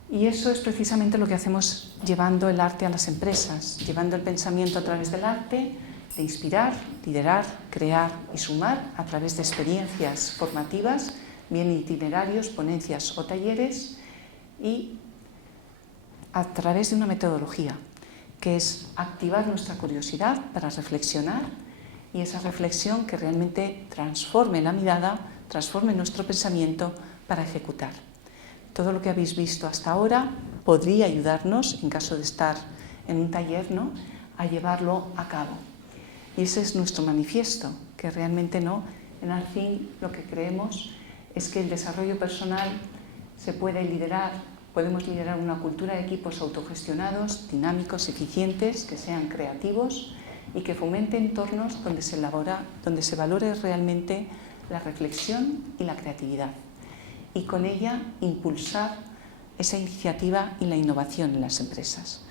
Y eso es precisamente lo que hacemos llevando el arte a las empresas, llevando el pensamiento a través del arte, de inspirar, liderar, crear y sumar a través de experiencias formativas, bien itinerarios, ponencias o talleres, y a través de una metodología, que es activar nuestra curiosidad para reflexionar, y esa reflexión que realmente transforme la mirada, transforme nuestro pensamiento para ejecutar. Todo lo que habéis visto hasta ahora podría ayudarnos, en caso de estar en un taller, ¿no?, a llevarlo a cabo. Y ese es nuestro manifiesto, que realmente en Arcin lo que creemos es que el desarrollo personal se puede liderar, podemos liderar una cultura de equipos autogestionados, dinámicos, eficientes, que sean creativos y que fomenten entornos donde se valore realmente la reflexión y la creatividad. Y con ella impulsar esa iniciativa y la innovación en las empresas.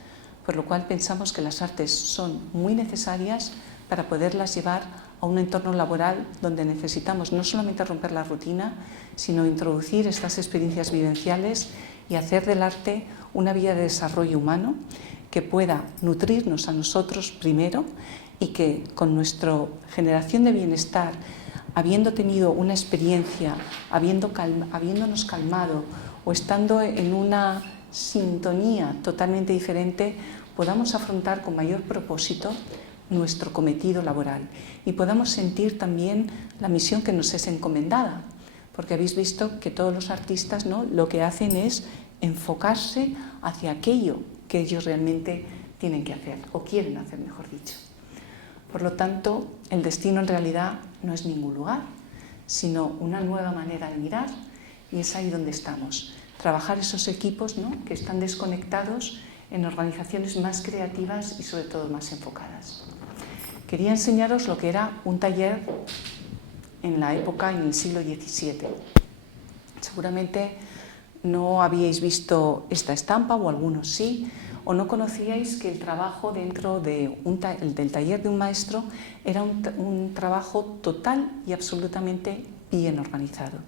Por lo cual pensamos que las artes son muy necesarias para poderlas llevar a un entorno laboral donde necesitamos no solamente romper la rutina, sino introducir estas experiencias vivenciales y hacer del arte una vía de desarrollo humano que pueda nutrirnos a nosotros primero y que con nuestra generación de bienestar, habiendo tenido una experiencia, habiéndonos calmado o estando en una sintonía totalmente diferente, podamos afrontar con mayor propósito nuestro cometido laboral y podamos sentir también la misión que nos es encomendada, porque habéis visto que todos los artistas, ¿no?, lo que hacen es enfocarse hacia aquello que ellos realmente tienen que hacer, o quieren hacer, mejor dicho. Por lo tanto, el destino en realidad no es ningún lugar, sino una nueva manera de mirar, y es ahí donde estamos. Trabajar esos equipos, ¿no?, que están desconectados en organizaciones más creativas y sobre todo más enfocadas. Quería enseñaros lo que era un taller en la época, en el siglo XVII. Seguramente no habíais visto esta estampa, o algunos sí, o no conocíais que el trabajo dentro del taller de un maestro era un trabajo total y absolutamente bien organizado.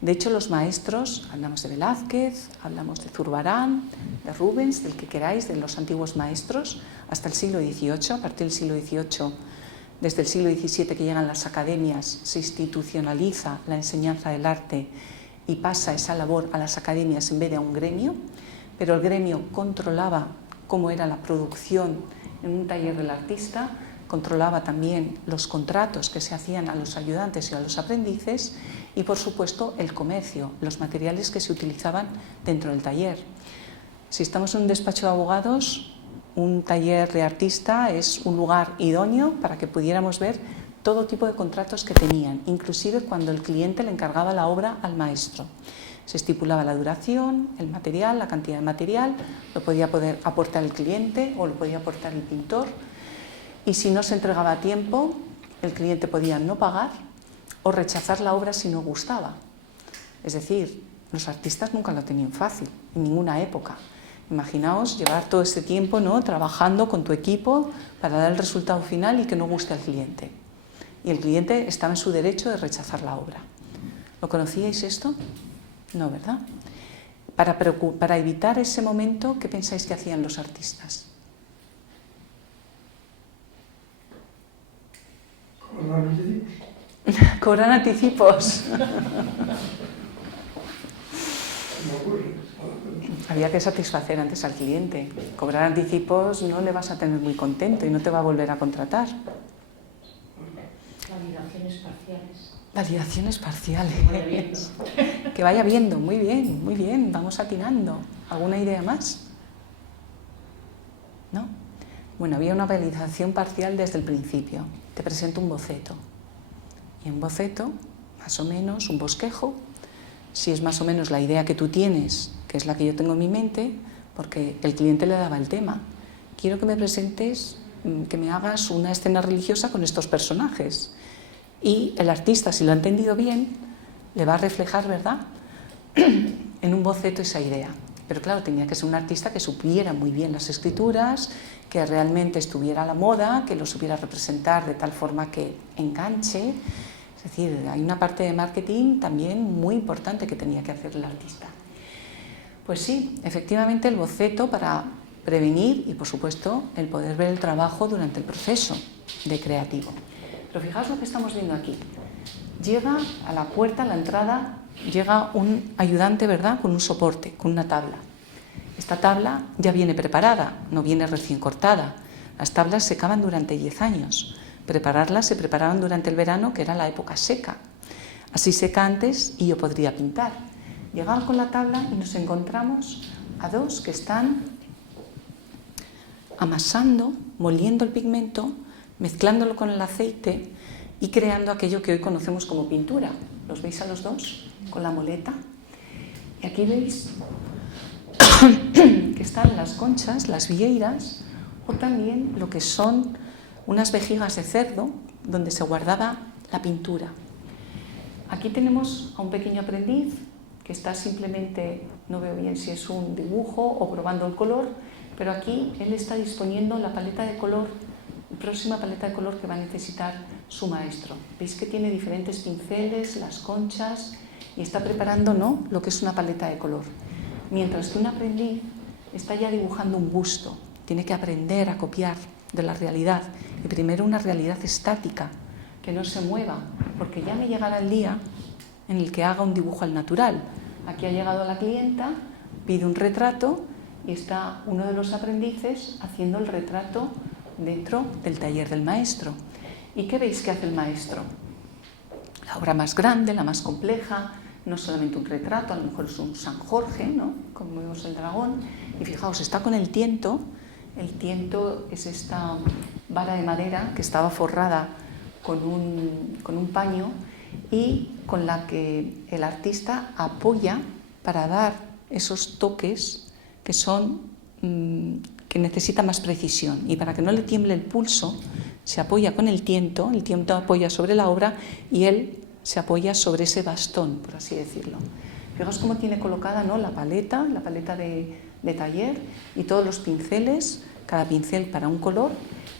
De hecho, los maestros, hablamos de Velázquez, hablamos de Zurbarán, de Rubens, del que queráis, de los antiguos maestros, hasta el siglo XVIII. A partir del siglo XVIII, desde el siglo XVII que llegan las academias, se institucionaliza la enseñanza del arte y pasa esa labor a las academias en vez de a un gremio, pero el gremio controlaba cómo era la producción en un taller del artista, controlaba también los contratos que se hacían a los ayudantes y a los aprendices y, por supuesto, el comercio, los materiales que se utilizaban dentro del taller. Si estamos en un despacho de abogados, un taller de artista es un lugar idóneo para que pudiéramos ver todo tipo de contratos que tenían, inclusive cuando el cliente le encargaba la obra al maestro. Se estipulaba la duración, el material, la cantidad de material, lo podía poder aportar el cliente o lo podía aportar el pintor. Y si no se entregaba a tiempo, el cliente podía no pagar o rechazar la obra si no gustaba. Es decir, los artistas nunca lo tenían fácil, en ninguna época. Imaginaos llevar todo este tiempo, ¿no?, trabajando con tu equipo para dar el resultado final y que no guste al cliente. Y el cliente estaba en su derecho de rechazar la obra. ¿Lo conocíais esto? No, ¿verdad? Para evitar ese momento, ¿qué pensáis que hacían los artistas? Cobrar anticipos. Había que satisfacer antes al cliente. Cobrar anticipos no le vas a tener muy contento y no te va a volver a contratar. Validaciones parciales. Validaciones parciales. Que vaya viendo, muy bien, vamos atinando. ¿Alguna idea más? ¿No? Bueno, había una validación parcial desde el principio. Te presento un boceto. Y un boceto, más o menos, un bosquejo, si es más o menos la idea que tú tienes, que es la que yo tengo en mi mente, porque el cliente le daba el tema. Quiero que me presentes, que me hagas una escena religiosa con estos personajes. Y el artista, si lo ha entendido bien, le va a reflejar, ¿verdad?, en un boceto esa idea. Pero claro, tenía que ser un artista que supiera muy bien las escrituras, que realmente estuviera a la moda, que lo supiera representar de tal forma que enganche. Es decir, hay una parte de marketing también muy importante que tenía que hacer el artista. Pues sí, efectivamente el boceto para prevenir y, por supuesto, el poder ver el trabajo durante el proceso de creativo. Pero fijaos lo que estamos viendo aquí. Llega a la puerta, a la entrada, llega un ayudante, ¿verdad?, con un soporte, con una tabla. Esta tabla ya viene preparada, no viene recién cortada. Las tablas se cavan durante 10 años. Prepararlas se preparaban durante el verano, que era la época seca. Así seca antes y yo podría pintar. Llegamos con la tabla y nos encontramos a dos que están amasando, moliendo el pigmento, mezclándolo con el aceite y creando aquello que hoy conocemos como pintura. ¿Los veis a los dos con la moleta? Y aquí veis que están las conchas, las vieiras, o también lo que son unas vejigas de cerdo donde se guardaba la pintura. Aquí tenemos a un pequeño aprendiz que está simplemente, no veo bien si es un dibujo o probando el color, pero aquí él está disponiendo la paleta de color, la próxima paleta de color que va a necesitar su maestro. Veis que tiene diferentes pinceles, las conchas, y está preparando, ¿no?, lo que es una paleta de color. Mientras que un aprendiz está ya dibujando un busto, tiene que aprender a copiar de la realidad, y primero una realidad estática, que no se mueva, porque ya me llegará el día en el que haga un dibujo al natural. Aquí ha llegado la clienta, pide un retrato y está uno de los aprendices haciendo el retrato dentro del taller del maestro. ¿Y qué veis que hace el maestro? La obra más grande, la más compleja, no solamente un retrato, a lo mejor es un San Jorge, ¿no?, como vemos el dragón, y fijaos, está con el tiento. El tiento es esta vara de madera que estaba forrada con un paño y con la que el artista apoya para dar esos toques que son que necesitan más precisión, y para que no le tiemble el pulso se apoya con el tiento apoya sobre la obra y él se apoya sobre ese bastón, por así decirlo. Fijaos cómo tiene colocada, ¿no?, la paleta de taller y todos los pinceles, cada pincel para un color,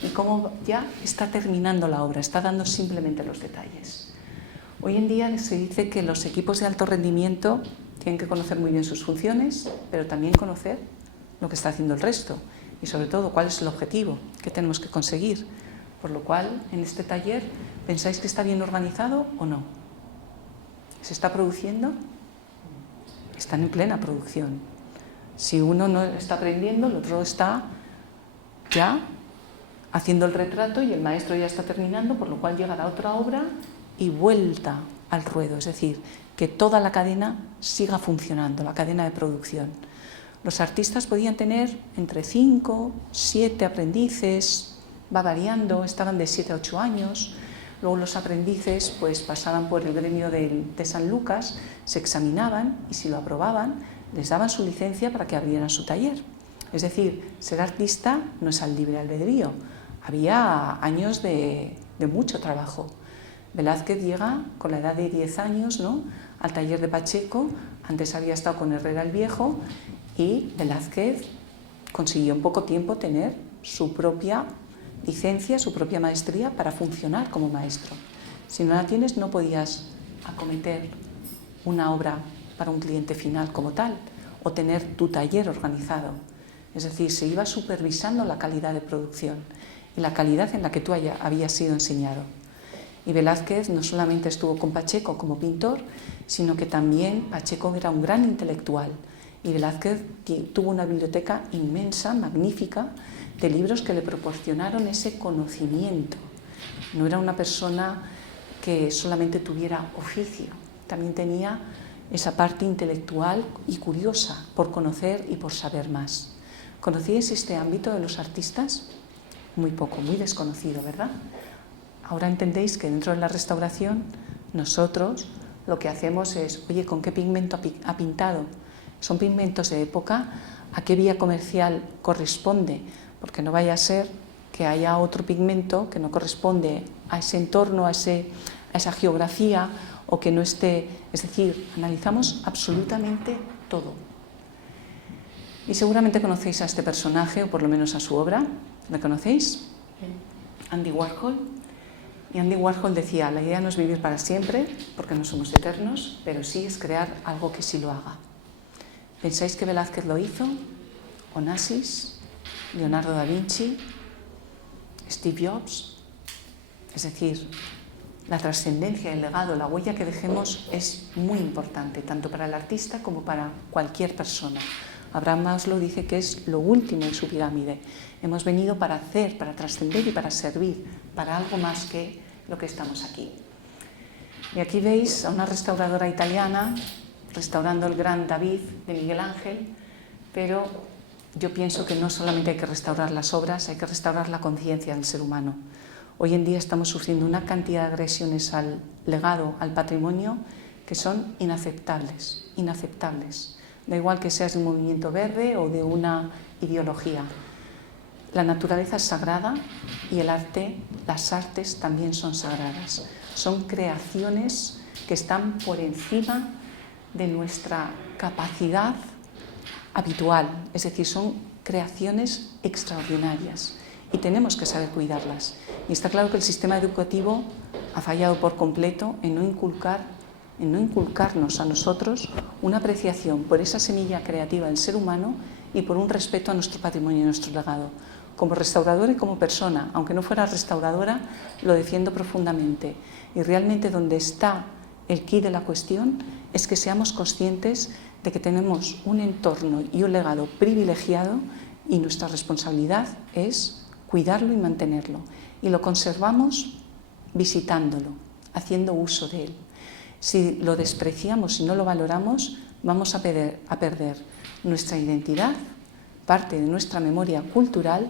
y cómo ya está terminando la obra, está dando simplemente los detalles. Hoy en día se dice que los equipos de alto rendimiento tienen que conocer muy bien sus funciones, pero también conocer lo que está haciendo el resto y sobre todo cuál es el objetivo que tenemos que conseguir. Por lo cual, en este taller, ¿pensáis que está bien organizado o no? ¿Se está produciendo? Están en plena producción. Si uno no está aprendiendo, el otro está ya haciendo el retrato y el maestro ya está terminando, por lo cual llegará otra obra y vuelta al ruedo, es decir, que toda la cadena siga funcionando, la cadena de producción. Los artistas podían tener entre 5, 7 aprendices, va variando, estaban de 7 a 8 años, luego los aprendices pues pasaban por el gremio de San Lucas, se examinaban y si lo aprobaban les daban su licencia para que abrieran su taller. Es decir, ser artista no es al libre albedrío, había años de mucho trabajo. Velázquez llega con la edad de 10 años, ¿no?, al taller de Pacheco, antes había estado con Herrera el Viejo, y Velázquez consiguió en poco tiempo tener su propia licencia, su propia maestría para funcionar como maestro. Si no la tienes, no podías acometer una obra para un cliente final como tal, o tener tu taller organizado. Es decir, se iba supervisando la calidad de producción y la calidad en la que tú habías sido enseñado. Y Velázquez no solamente estuvo con Pacheco como pintor, sino que también Pacheco era un gran intelectual. Y Velázquez tuvo una biblioteca inmensa, magnífica, de libros que le proporcionaron ese conocimiento. No era una persona que solamente tuviera oficio, también tenía esa parte intelectual y curiosa por conocer y por saber más. ¿Conocíais este ámbito de los artistas? Muy poco, muy desconocido, ¿verdad? Ahora entendéis que dentro de la restauración nosotros lo que hacemos es, oye, ¿con qué pigmento ha pintado? ¿Son pigmentos de época? ¿A qué vía comercial corresponde? Porque no vaya a ser que haya otro pigmento que no corresponde a ese entorno, a esa geografía, o que no esté... Es decir, analizamos absolutamente todo. Y seguramente conocéis a este personaje, o por lo menos a su obra. ¿Le conocéis? Andy Warhol. Y Andy Warhol decía, la idea no es vivir para siempre, porque no somos eternos, pero sí es crear algo que sí lo haga. ¿Pensáis que Velázquez lo hizo? Onassis, Leonardo da Vinci, Steve Jobs. Es decir, la trascendencia, el legado, la huella que dejemos es muy importante, tanto para el artista como para cualquier persona. Abraham Maslow dice que es lo último en su pirámide. Hemos venido para hacer, para trascender y para servir, para algo más que lo que estamos aquí. Y aquí veis a una restauradora italiana restaurando el gran David de Miguel Ángel, pero yo pienso que no solamente hay que restaurar las obras, hay que restaurar la conciencia del ser humano. Hoy en día estamos sufriendo una cantidad de agresiones al legado, al patrimonio, que son inaceptables, inaceptables. Da igual que seas de un movimiento verde o de una ideología. La naturaleza es sagrada y el arte, las artes también son sagradas. Son creaciones que están por encima de nuestra capacidad habitual, es decir, son creaciones extraordinarias y tenemos que saber cuidarlas. Y está claro que el sistema educativo ha fallado por completo en no inculcarnos a nosotros una apreciación por esa semilla creativa del ser humano y por un respeto a nuestro patrimonio y nuestro legado. Como restauradora y como persona, aunque no fuera restauradora, lo defiendo profundamente. Y realmente donde está el quid de la cuestión es que seamos conscientes de que tenemos un entorno y un legado privilegiado y nuestra responsabilidad es cuidarlo y mantenerlo. Y lo conservamos visitándolo, haciendo uso de él. Si lo despreciamos, si no lo valoramos, vamos a perder nuestra identidad, parte de nuestra memoria cultural,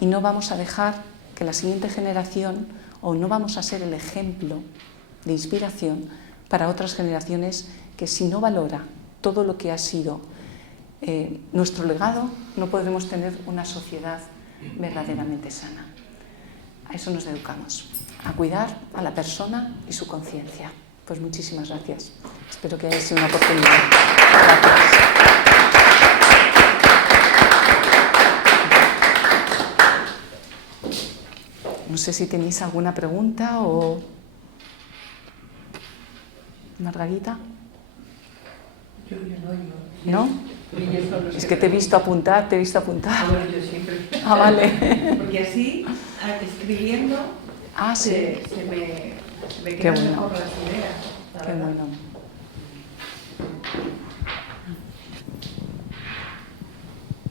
y no vamos a dejar que la siguiente generación, o no vamos a ser el ejemplo de inspiración para otras generaciones que, si no valora todo lo que ha sido nuestro legado, no podremos tener una sociedad verdaderamente sana. A eso nos educamos, a cuidar a la persona y su conciencia. Pues muchísimas gracias. Espero que haya sido una oportunidad. Gracias. No sé si tenéis alguna pregunta o... Margarita. ¿No? Es que te he visto apuntar, Ah, bueno, yo siempre. Ah, vale. Porque así, escribiendo, Sí. se me Qué quedan bueno. mejor las ideas. la Qué verdad. bueno.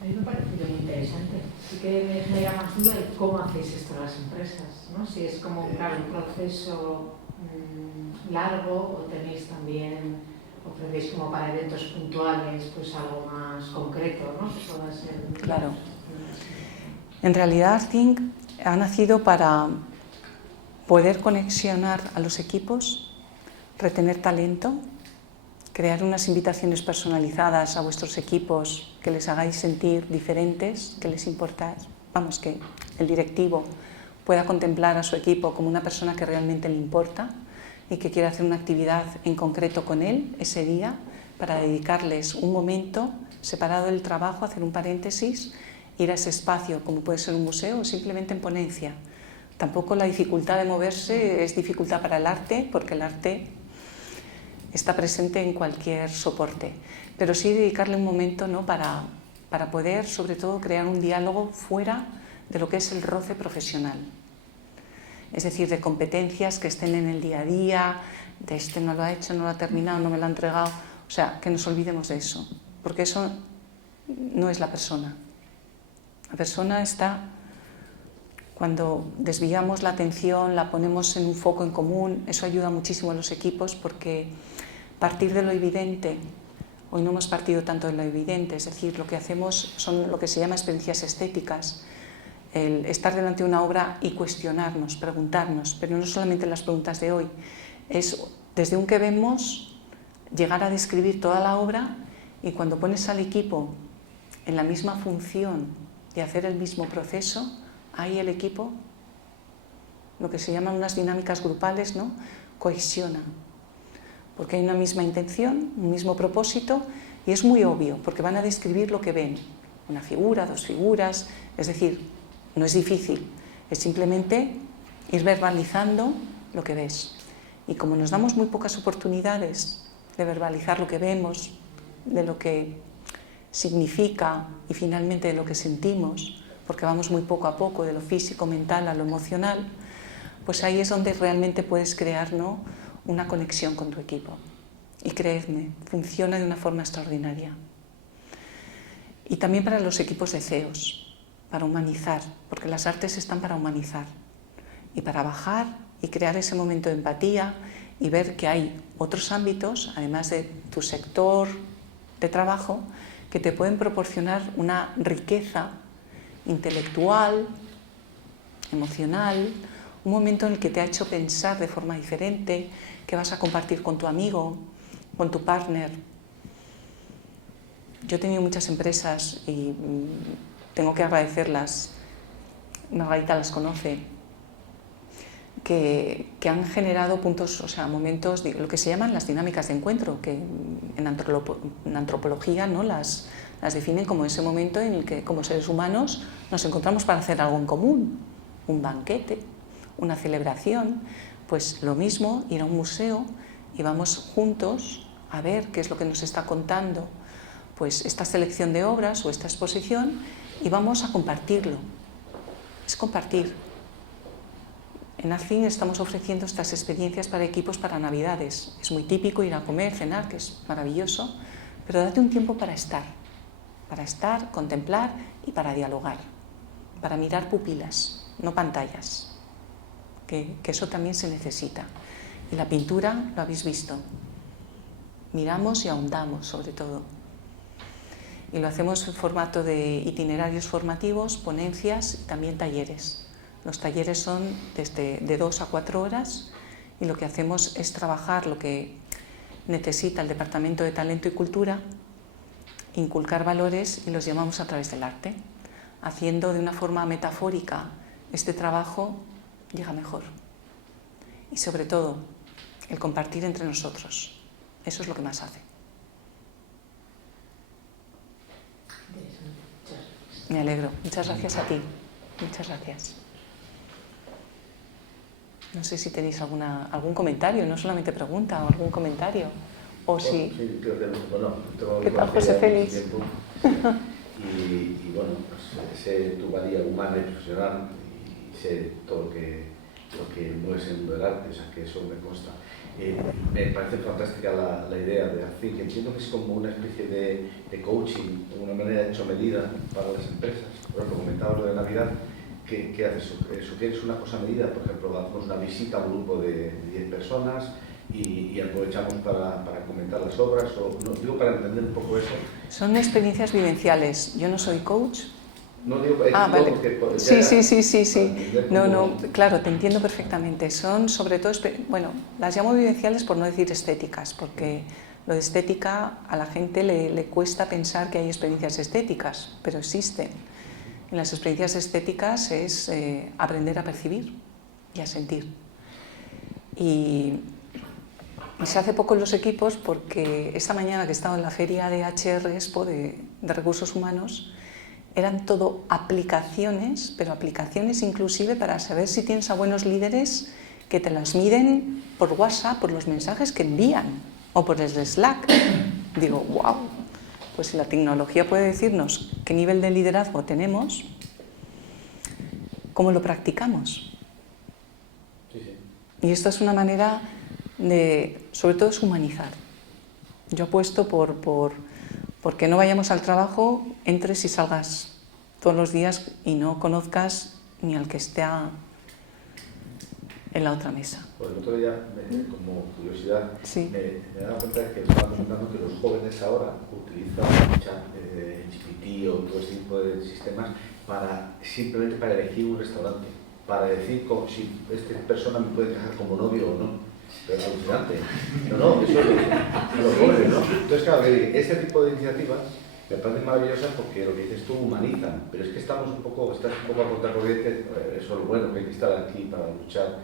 A mí me parece muy interesante. Sí que me genera más duda de cómo hacéis esto las empresas, ¿no? Si es como claro, un proceso largo o tenéis también, ofrecéis como para eventos puntuales, pues algo más concreto, ¿no? Que pueda ser... Claro. En realidad, Think ha nacido para poder conexionar a los equipos, retener talento, crear unas invitaciones personalizadas a vuestros equipos que les hagáis sentir diferentes, que les importa, vamos, que el directivo pueda contemplar a su equipo como una persona que realmente le importa y que quiere hacer una actividad en concreto con él ese día para dedicarles un momento separado del trabajo, hacer un paréntesis, ir a ese espacio, como puede ser un museo o simplemente en ponencia. Tampoco la dificultad de moverse es dificultad para el arte, porque el arte está presente en cualquier soporte, pero sí dedicarle un momento, ¿no?, para poder, sobre todo, crear un diálogo fuera de lo que es el roce profesional. Es decir, de competencias que estén en el día a día, de este no lo ha hecho, no lo ha terminado, no me lo ha entregado. O sea, que nos olvidemos de eso, porque eso no es la persona. La persona está cuando desviamos la atención, la ponemos en un foco en común. Eso ayuda muchísimo a los equipos, porque partir de lo evidente, hoy no hemos partido tanto de lo evidente, es decir, lo que hacemos son lo que se llama experiencias estéticas, el estar delante de una obra y cuestionarnos, preguntarnos, pero no solamente las preguntas de hoy, es desde un que vemos llegar a describir toda la obra, y cuando pones al equipo en la misma función de hacer el mismo proceso, ahí el equipo, lo que se llaman unas dinámicas grupales, ¿no?, cohesiona, porque hay una misma intención, un mismo propósito, y es muy obvio, porque van a describir lo que ven, una figura, dos figuras, es decir, no es difícil, es simplemente ir verbalizando lo que ves. Y como nos damos muy pocas oportunidades de verbalizar lo que vemos, de lo que significa y finalmente de lo que sentimos, porque vamos muy poco a poco de lo físico, mental a lo emocional, pues ahí es donde realmente puedes crear, ¿no?, una conexión con tu equipo. Y creedme, funciona de una forma extraordinaria. Y también para los equipos de CEOs, para humanizar, porque las artes están para humanizar y para bajar y crear ese momento de empatía y ver que hay otros ámbitos, además de tu sector de trabajo, que te pueden proporcionar una riqueza intelectual, emocional, un momento en el que te ha hecho pensar de forma diferente, que vas a compartir con tu amigo, con tu partner. Yo he tenido muchas empresas y tengo que agradecerlas, Margarita las conoce, que han generado puntos, o sea, momentos, lo que se llaman las dinámicas de encuentro, que en antropología, ¿no?, las definen como ese momento en el que como seres humanos nos encontramos para hacer algo en común, un banquete, una celebración. Pues lo mismo, ir a un museo y vamos juntos a ver qué es lo que nos está contando pues esta selección de obras o esta exposición, y vamos a compartirlo. Es compartir. En Arcin estamos ofreciendo estas experiencias para equipos para Navidades. Es muy típico ir a comer, cenar, que es maravilloso, pero date un tiempo para estar, contemplar y para dialogar, para mirar pupilas, no pantallas, que eso también se necesita. Y la pintura, lo habéis visto, miramos y ahondamos sobre todo. Y lo hacemos en formato de itinerarios formativos, ponencias y también talleres. Los talleres son desde de 2 a 4 horas y lo que hacemos es trabajar lo que necesita el Departamento de Talento y Cultura, inculcar valores, y los llamamos a través del arte. Haciendo de una forma metafórica este trabajo llega mejor. Y sobre todo, el compartir entre nosotros. Eso es lo que más hace. Me alegro. Muchas gracias a ti. Muchas gracias. No sé si tenéis algún comentario, no solamente pregunta, o algún comentario. O si... Sí, creo que bueno, ¿Qué tal, José Félix? Y bueno, pues sé tu valía humana y profesional y sé todo lo que mueves en el mundo del arte, o sea que eso me consta. Me parece fantástica la idea de Arcin, que entiendo que es como una especie de coaching, una manera hecho medida para las empresas. Por ejemplo, comentabas lo de Navidad, ¿qué haces? ¿Sugieres una cosa a medida? Por ejemplo, hacemos una visita a un grupo de 10 personas y aprovechamos para comentar las obras, o no, digo para entender un poco eso. Son experiencias vivenciales. Yo no soy coach. No digo, vale. Porque Sí. No, claro, te entiendo perfectamente. Son sobre todo, bueno, las llamo vivenciales por no decir estéticas, porque lo de estética a la gente le cuesta pensar que hay experiencias estéticas, pero existen. En las experiencias estéticas es aprender a percibir y a sentir. Y Y se hace poco en los equipos porque esta mañana que he estado en la feria de HR Expo de recursos humanos, eran todo aplicaciones, pero aplicaciones inclusive para saber si tienes a buenos líderes que te las miden por WhatsApp, por los mensajes que envían o por el Slack. Digo, wow, pues si la tecnología puede decirnos qué nivel de liderazgo tenemos, ¿cómo lo practicamos? Sí, sí. Y esto es una manera de, sobre todo, es humanizar. Yo apuesto por que no vayamos al trabajo, entres y salgas todos los días y no conozcas ni al que esté en la otra mesa. Pues el otro día, como curiosidad, Sí. me he dado cuenta que estaba comentando que los jóvenes ahora utilizan GPT o todo este tipo de sistemas simplemente para elegir un restaurante, para decir si esta persona me puede dejar como novio o no. Pero es alucinante. No, eso es los jóvenes, ¿no? Entonces, claro, este tipo de iniciativas me parecen maravillosas porque lo que dices tú humanizan, pero es que estás un poco a contracorriente, eso es lo bueno que hay que estar aquí para luchar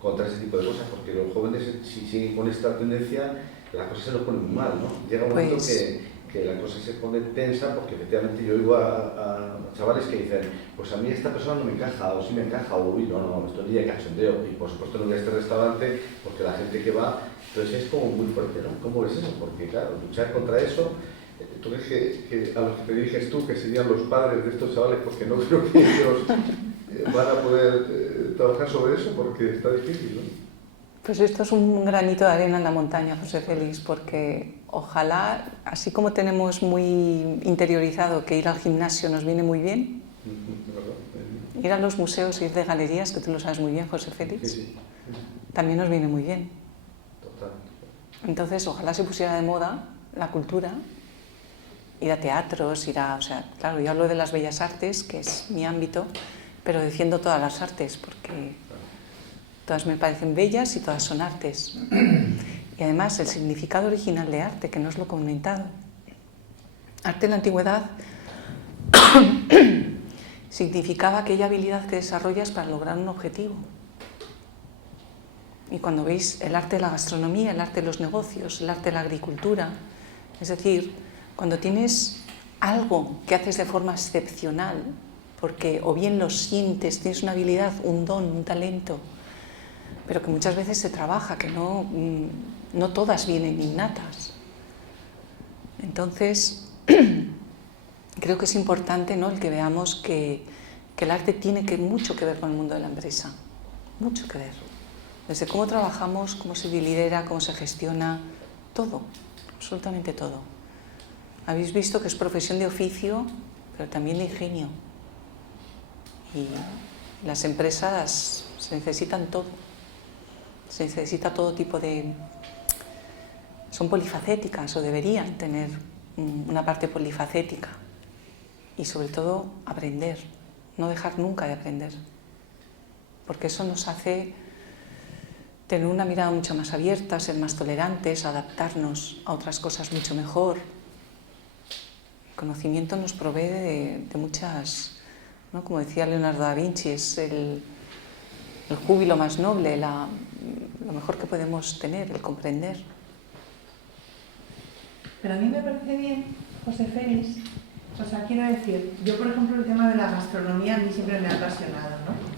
contra ese tipo de cosas, porque los jóvenes, si siguen con esta tendencia, las cosas se los ponen muy mal, ¿no? Llega un momento que la cosa se pone tensa, porque efectivamente yo oigo a chavales que dicen, pues a mí esta persona no me encaja, o sí me encaja, o uy, no, esto es día de cachondeo, y por supuesto no voy a este restaurante, porque la gente que va, entonces es como muy fuerte, ¿no? ¿Cómo ves eso? Porque claro, luchar contra eso, ¿tú crees que a los que te diriges tú, que serían los padres de estos chavales, porque no creo que ellos van a poder trabajar sobre eso, porque está difícil, ¿no? Pues esto es un granito de arena en la montaña, José Félix, porque ojalá, así como tenemos muy interiorizado que ir al gimnasio nos viene muy bien, ir a los museos, ir de galerías, que tú lo sabes muy bien, José Félix, Sí. también nos viene muy bien. Total. Entonces, ojalá se pusiera de moda la cultura, ir a teatros, o sea, claro, yo hablo de las bellas artes, que es mi ámbito, pero defiendo todas las artes, porque todas me parecen bellas y todas son artes. Y además, el significado original de arte, que no os lo he comentado. Arte en la antigüedad significaba aquella habilidad que desarrollas para lograr un objetivo. Y cuando veis el arte de la gastronomía, el arte de los negocios, el arte de la agricultura, es decir, cuando tienes algo que haces de forma excepcional, porque o bien lo sientes, tienes una habilidad, un don, un talento, pero que muchas veces se trabaja, que no todas vienen innatas. Entonces, creo que es importante, ¿no?, el que veamos que el arte tiene mucho que ver con el mundo de la empresa, mucho que ver. Desde cómo trabajamos, cómo se lidera, cómo se gestiona, todo, absolutamente todo. Habéis visto que es profesión de oficio, pero también de ingenio. Y las empresas se necesitan todo. Se necesita todo tipo de... Son polifacéticas o deberían tener una parte polifacética. Y sobre todo aprender, no dejar nunca de aprender. Porque eso nos hace tener una mirada mucho más abierta, ser más tolerantes, adaptarnos a otras cosas mucho mejor. El conocimiento nos provee de muchas, ¿no? Como decía Leonardo da Vinci, es el júbilo más noble, lo mejor que podemos tener, el comprender. Pero a mí me parece bien, José Félix, o sea, quiero decir, yo por ejemplo el tema de la gastronomía a mí siempre me ha apasionado, ¿no?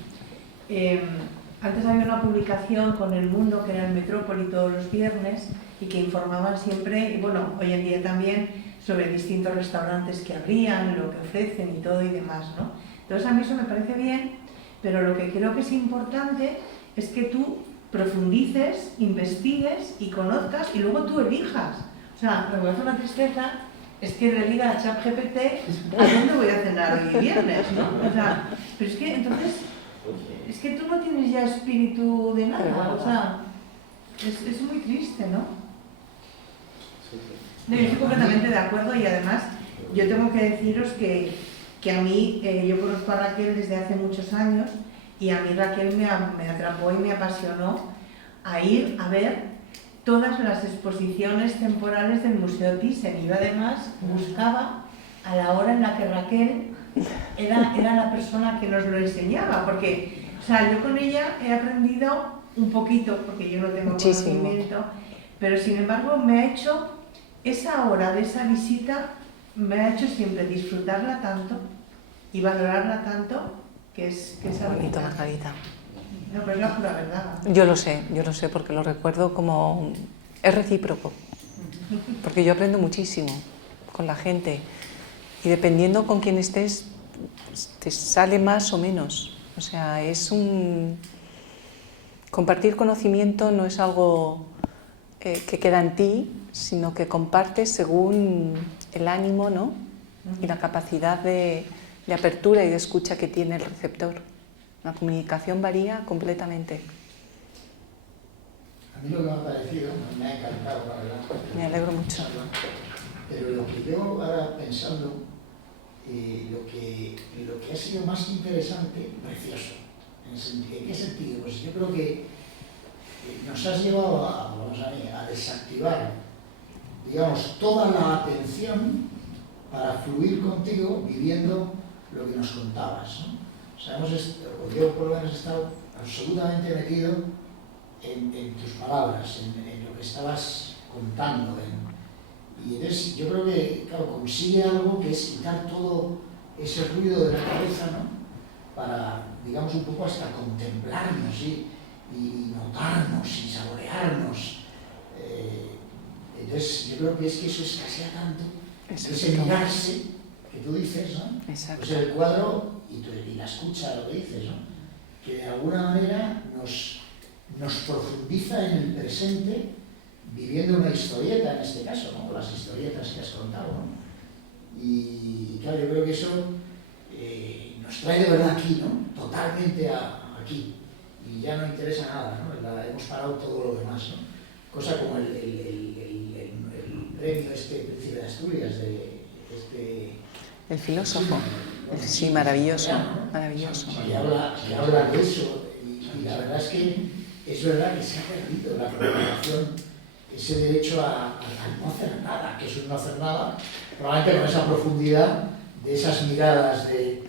Antes había una publicación con El Mundo, que era en Metrópoli todos los viernes, y que informaban siempre, y bueno, hoy en día también, sobre distintos restaurantes que abrían, lo que ofrecen y todo y demás, ¿no? Entonces a mí eso me parece bien, pero lo que creo que es importante es que tú profundices, investigues y conozcas y luego tú elijas. O sea, me parece una tristeza es que le diga a ChatGPT a dónde voy a cenar hoy viernes, ¿no? O sea, pero es que entonces, es que tú no tienes ya espíritu de nada, o sea, es muy triste, ¿no? No, yo estoy completamente de acuerdo y además yo tengo que deciros que a mí, yo conozco a Raquel desde hace muchos años y a mí Raquel me atrapó y me apasionó a ir a ver todas las exposiciones temporales del Museo Thyssen. Y yo además buscaba a la hora en la que Raquel era la persona que nos lo enseñaba, porque, o sea, yo con ella he aprendido un poquito, porque yo no tengo conocimiento, Pero sin embargo me ha hecho, esa hora de esa visita me ha hecho siempre disfrutarla tanto y valorarla tanto, que es Bonito, Margarita. No, pero es la pura verdad. Yo lo sé porque lo recuerdo como... Es recíproco, porque yo aprendo muchísimo con la gente y dependiendo con quién estés, te sale más o menos. O sea, es un... Compartir conocimiento no es algo que queda en ti, sino que compartes según el ánimo, ¿no? Y la capacidad de apertura y de escucha que tiene el receptor. La comunicación varía completamente. A mí lo que me ha parecido, me ha encantado, la verdad. Me alegro mucho. Pero lo que yo ahora pensando, lo que ha sido más interesante, precioso. ¿En qué sentido? Pues yo creo que nos has llevado a desactivar, digamos, toda la atención para fluir contigo viviendo lo que nos contabas, ¿no? O sea, yo por lo menos he estado absolutamente metido en tus palabras, en lo que estabas contando. Y entonces yo creo que, claro, consigue algo que es quitar todo ese ruido de la cabeza, ¿no? Para, digamos, un poco hasta contemplarnos y notarnos y saborearnos. Entonces yo creo que es que eso escasea tanto, ese mirarse que tú dices, ¿no? Exacto. Pues el cuadro y la escucha lo que dices, ¿no? Que de alguna manera nos profundiza en el presente viviendo una historieta en este caso, ¿no? Las historietas que has contado, ¿no? Y claro, yo creo que eso nos trae de verdad aquí, ¿no? Totalmente aquí. Y ya no interesa nada, ¿no? Hemos parado todo lo demás, ¿no? Cosa como el premio Príncipe de Asturias, El filósofo. Sí, maravilloso, maravilloso. Que habla de eso. Y la verdad es que es verdad que se ha perdido la preocupación, ese derecho a no hacer nada, que es un no hacer nada, probablemente con esa profundidad de esas miradas de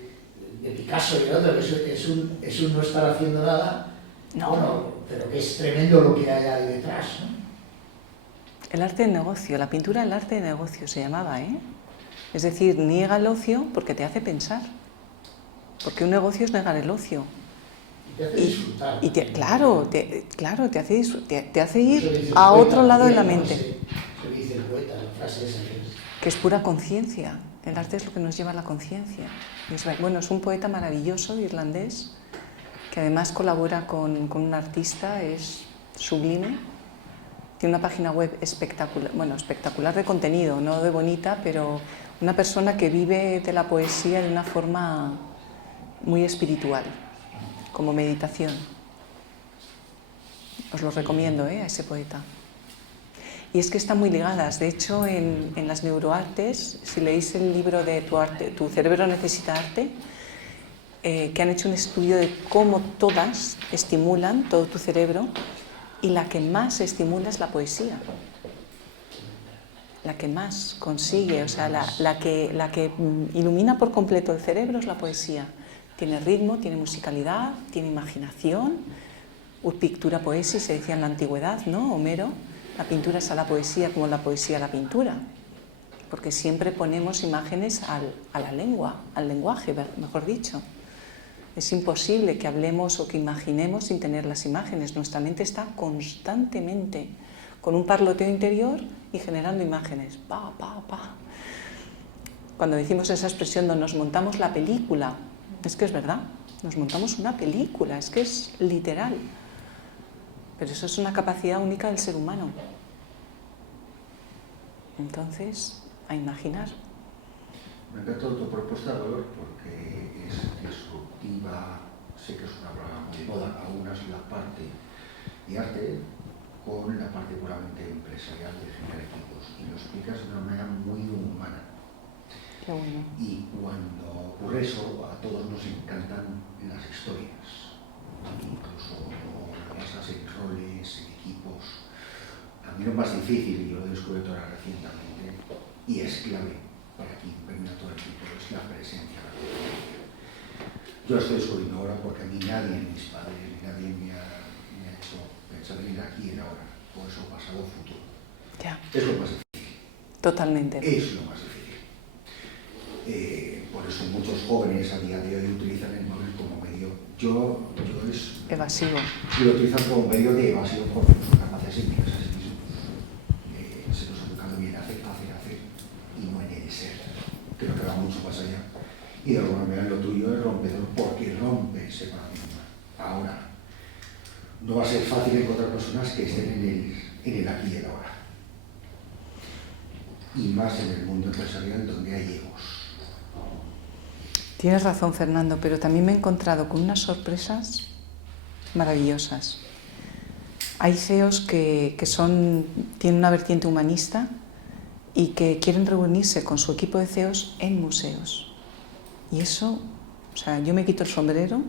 Picasso y de otro, que es un no estar haciendo nada, No. Bueno, pero que es tremendo lo que hay ahí detrás, ¿no? El arte del negocio, la pintura el arte de negocio se llamaba, ¿eh? Es decir, niega el ocio porque te hace pensar. Porque un negocio es negar el ocio. Y te hace disfrutar. Claro, te hace ir a otro lado de la mente. Eso que dice el poeta, la frase esa Que es pura conciencia. El arte es lo que nos lleva a la conciencia. Bueno, es un poeta maravilloso irlandés que además colabora con un artista, es sublime. Tiene una página web espectacular, bueno, espectacular de contenido, no de bonita, pero una persona que vive de la poesía de una forma muy espiritual, como meditación. Os lo recomiendo, a ese poeta. Y es que están muy ligadas. De hecho, en las neuroartes, si leéis el libro de Tu cerebro necesita arte, que han hecho un estudio de cómo todas estimulan todo tu cerebro, y la que más estimula es la poesía. La que más consigue, o sea, la que ilumina por completo el cerebro es la poesía. Tiene ritmo, tiene musicalidad, tiene imaginación. Ut pictura poesis se decía en la antigüedad, ¿no? Homero, la pintura es a la poesía como la poesía a la pintura. Porque siempre ponemos imágenes a la lengua, al lenguaje, mejor dicho. Es imposible que hablemos o que imaginemos sin tener las imágenes. Nuestra mente está constantemente con un parloteo interior y generando imágenes. Pa, pa, pa. Cuando decimos esa expresión, nos montamos la película, es que es verdad, nos montamos una película, es que es literal. Pero eso es una capacidad única del ser humano. Entonces, a imaginar. Me encantó tu propuesta, Dolor, porque es disruptiva, sé que es una palabra muy de moda, aunas la parte de arte con la parte puramente empresarial de generar equipos, y lo explicas de una manera muy humana. Qué bueno. Y cuando ocurre eso, a todos nos encantan las historias, incluso lo basas en roles, en equipos. A mí lo más difícil, y yo lo he descubierto ahora recientemente, y es clave para aquí, venga todo el equipo, es la presencia. Yo lo estoy descubriendo ahora porque a mí nadie, mis padres, ni nadie me ha hecho pensar en aquí y en ahora. o eso pasado o futuro. Ya, Es lo más difícil. totalmente. Es lo más difícil. Por eso muchos jóvenes a día de hoy utilizan el móvil como medio. Yo Evasivo. lo utilizan como medio de evasión porque no son capaces de mirarse a sí mismos. Se nos ha educado bien hacer y no en el ser. Creo que va mucho más allá. Y de alguna manera lo tuyo es rompedor porque rompe ese paradigma. Ahora, no va a ser fácil encontrar personas que estén en el aquí y el ahora. Y más en el mundo empresarial donde hay egos. Tienes razón, Fernando, pero también me he encontrado con unas sorpresas maravillosas. Hay CEOs que tienen una vertiente humanista y que quieren reunirse con su equipo de CEOs en museos. Y eso, o sea, yo me quito el sombrero.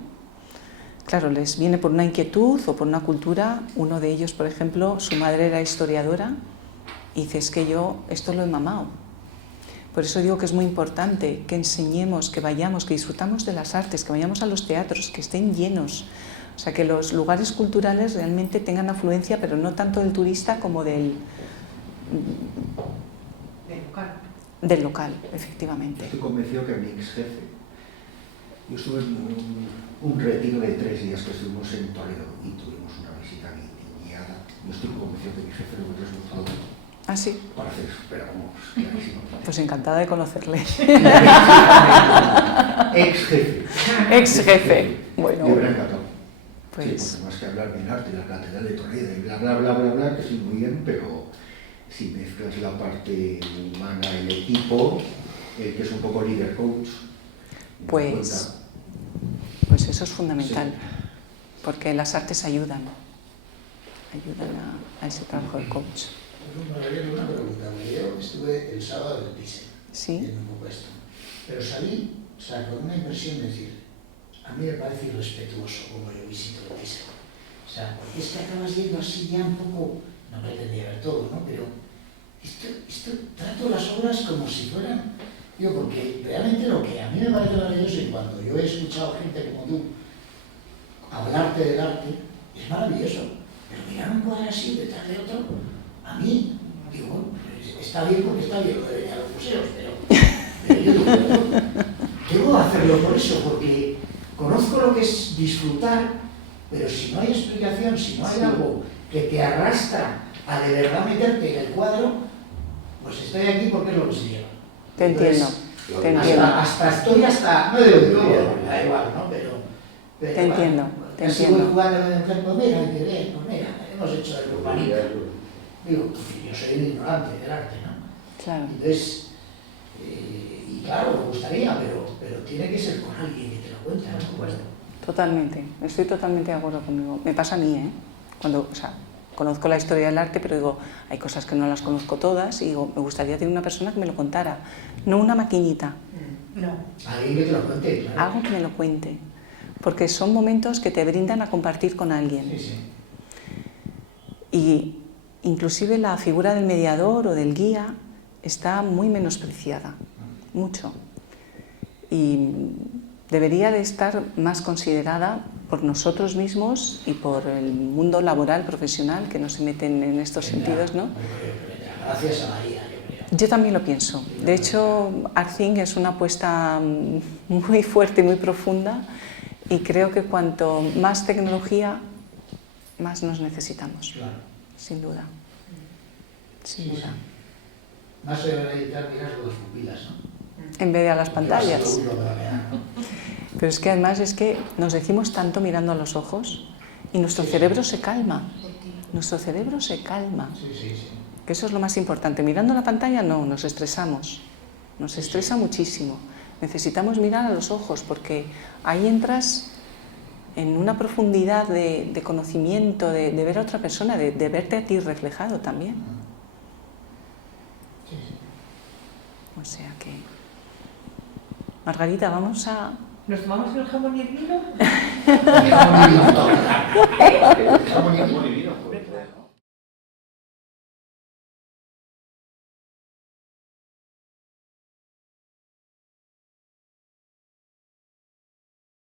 Claro, les viene por una inquietud o por una cultura. Uno de ellos, por ejemplo, su madre era historiadora y dice, es que yo esto lo he mamado. Por eso digo que es muy importante que enseñemos, que vayamos, que disfrutamos de las artes, que vayamos a los teatros, que estén llenos. O sea, que los lugares culturales realmente tengan afluencia, pero no tanto del turista como del local. Del local, efectivamente. Estoy convencido que mi ex jefe, yo estuve en un retiro de 3 días que estuvimos en Toledo y tuvimos una visita guiada. Yo estoy convencido que mi jefe lo hubiera gustado ¿Ah, sí? para hacer eso, pero vamos, clarísimo. Pues encantada de conocerle. Ex jefe. Ex jefe. Bueno, Me hubiera encantado. pues Sí, porque más que hablar del arte, la catedral de Toledo y bla, bla, bla, bla, bla, que sí, muy bien, pero si mezclas la parte humana, el equipo, que es un poco líder coach, pues eso es fundamental, porque las artes ayudan a ese trabajo de coach. María, una pregunta. Yo estuve el sábado del Thyssen, ¿Sí? viendo un poco esto, pero salí, o sea, con una impresión de decir, a mí me parece irrespetuoso como yo visito el Thyssen. O sea, porque es que acabas yendo así ya un poco, no pretendía ver todo, ¿no? Pero esto trato las obras como si fueran, digo, porque realmente lo que a mí me parece maravilloso, y cuando yo he escuchado gente como tú hablarte del arte, es maravilloso. Pero mirar un cuadro así detrás de otro, a mí, digo, bueno, pues está bien porque está bien lo de venir a los museos, pero yo digo, debo hacerlo por eso, porque conozco lo que es disfrutar, pero si no hay explicación, si no hay algo que te arrastra a de verdad meterte en el cuadro, pues estoy aquí porque es lo que se lleva. Te entiendo, Entonces, te entiendo. Hasta no digo que todo, da igual, ¿no? Pero Te entiendo, te así entiendo. voy jugando con el ejemplo, mira, que bien, pues mira, hemos hecho el urbanito. Digo, yo soy un ignorante del arte, ¿no? Claro. Entonces, y claro, me gustaría, pero tiene que ser con alguien que te lo cuente, ¿no? Pues, Totalmente, estoy totalmente de acuerdo conmigo. Me pasa a mí, ¿eh? Cuando, o sea, conozco la historia del arte, pero digo, hay cosas que no las conozco todas y digo, me gustaría tener una persona que me lo contara, no una maquinita. No. alguien que te lo cuente, claro. Algo que me lo cuente, porque son momentos que te brindan a compartir con alguien. Sí, sí. Y inclusive la figura del mediador o del guía está muy menospreciada, mucho. Y debería de estar más considerada por nosotros mismos y por el mundo laboral, profesional, que no se meten en estos sentidos, ¿no? Gracias a María, yo creo. Yo también lo pienso. De hecho, ArtThink es una apuesta muy fuerte y muy profunda y creo que cuanto más tecnología, más nos necesitamos, Claro. sin duda. Sin Sí, duda. sí. Más se van a editar mirar las pupilas, ¿no? En vez de a las pantallas. Seguro que va a quedar, ¿no? Pero es que además es que nos decimos tanto mirando a los ojos y nuestro cerebro se calma. Nuestro cerebro se calma. Sí, sí, sí. Que eso es lo más importante. Mirando la pantalla no, nos estresamos. Nos estresa muchísimo. Necesitamos mirar a los ojos porque ahí entras en una profundidad de conocimiento, de ver a otra persona, de verte a ti reflejado también. Sí, sí. O sea que... Margarita, vamos a... ¿Nos tomamos el jamón y el vino? Jamón y vino. Jamón y vino.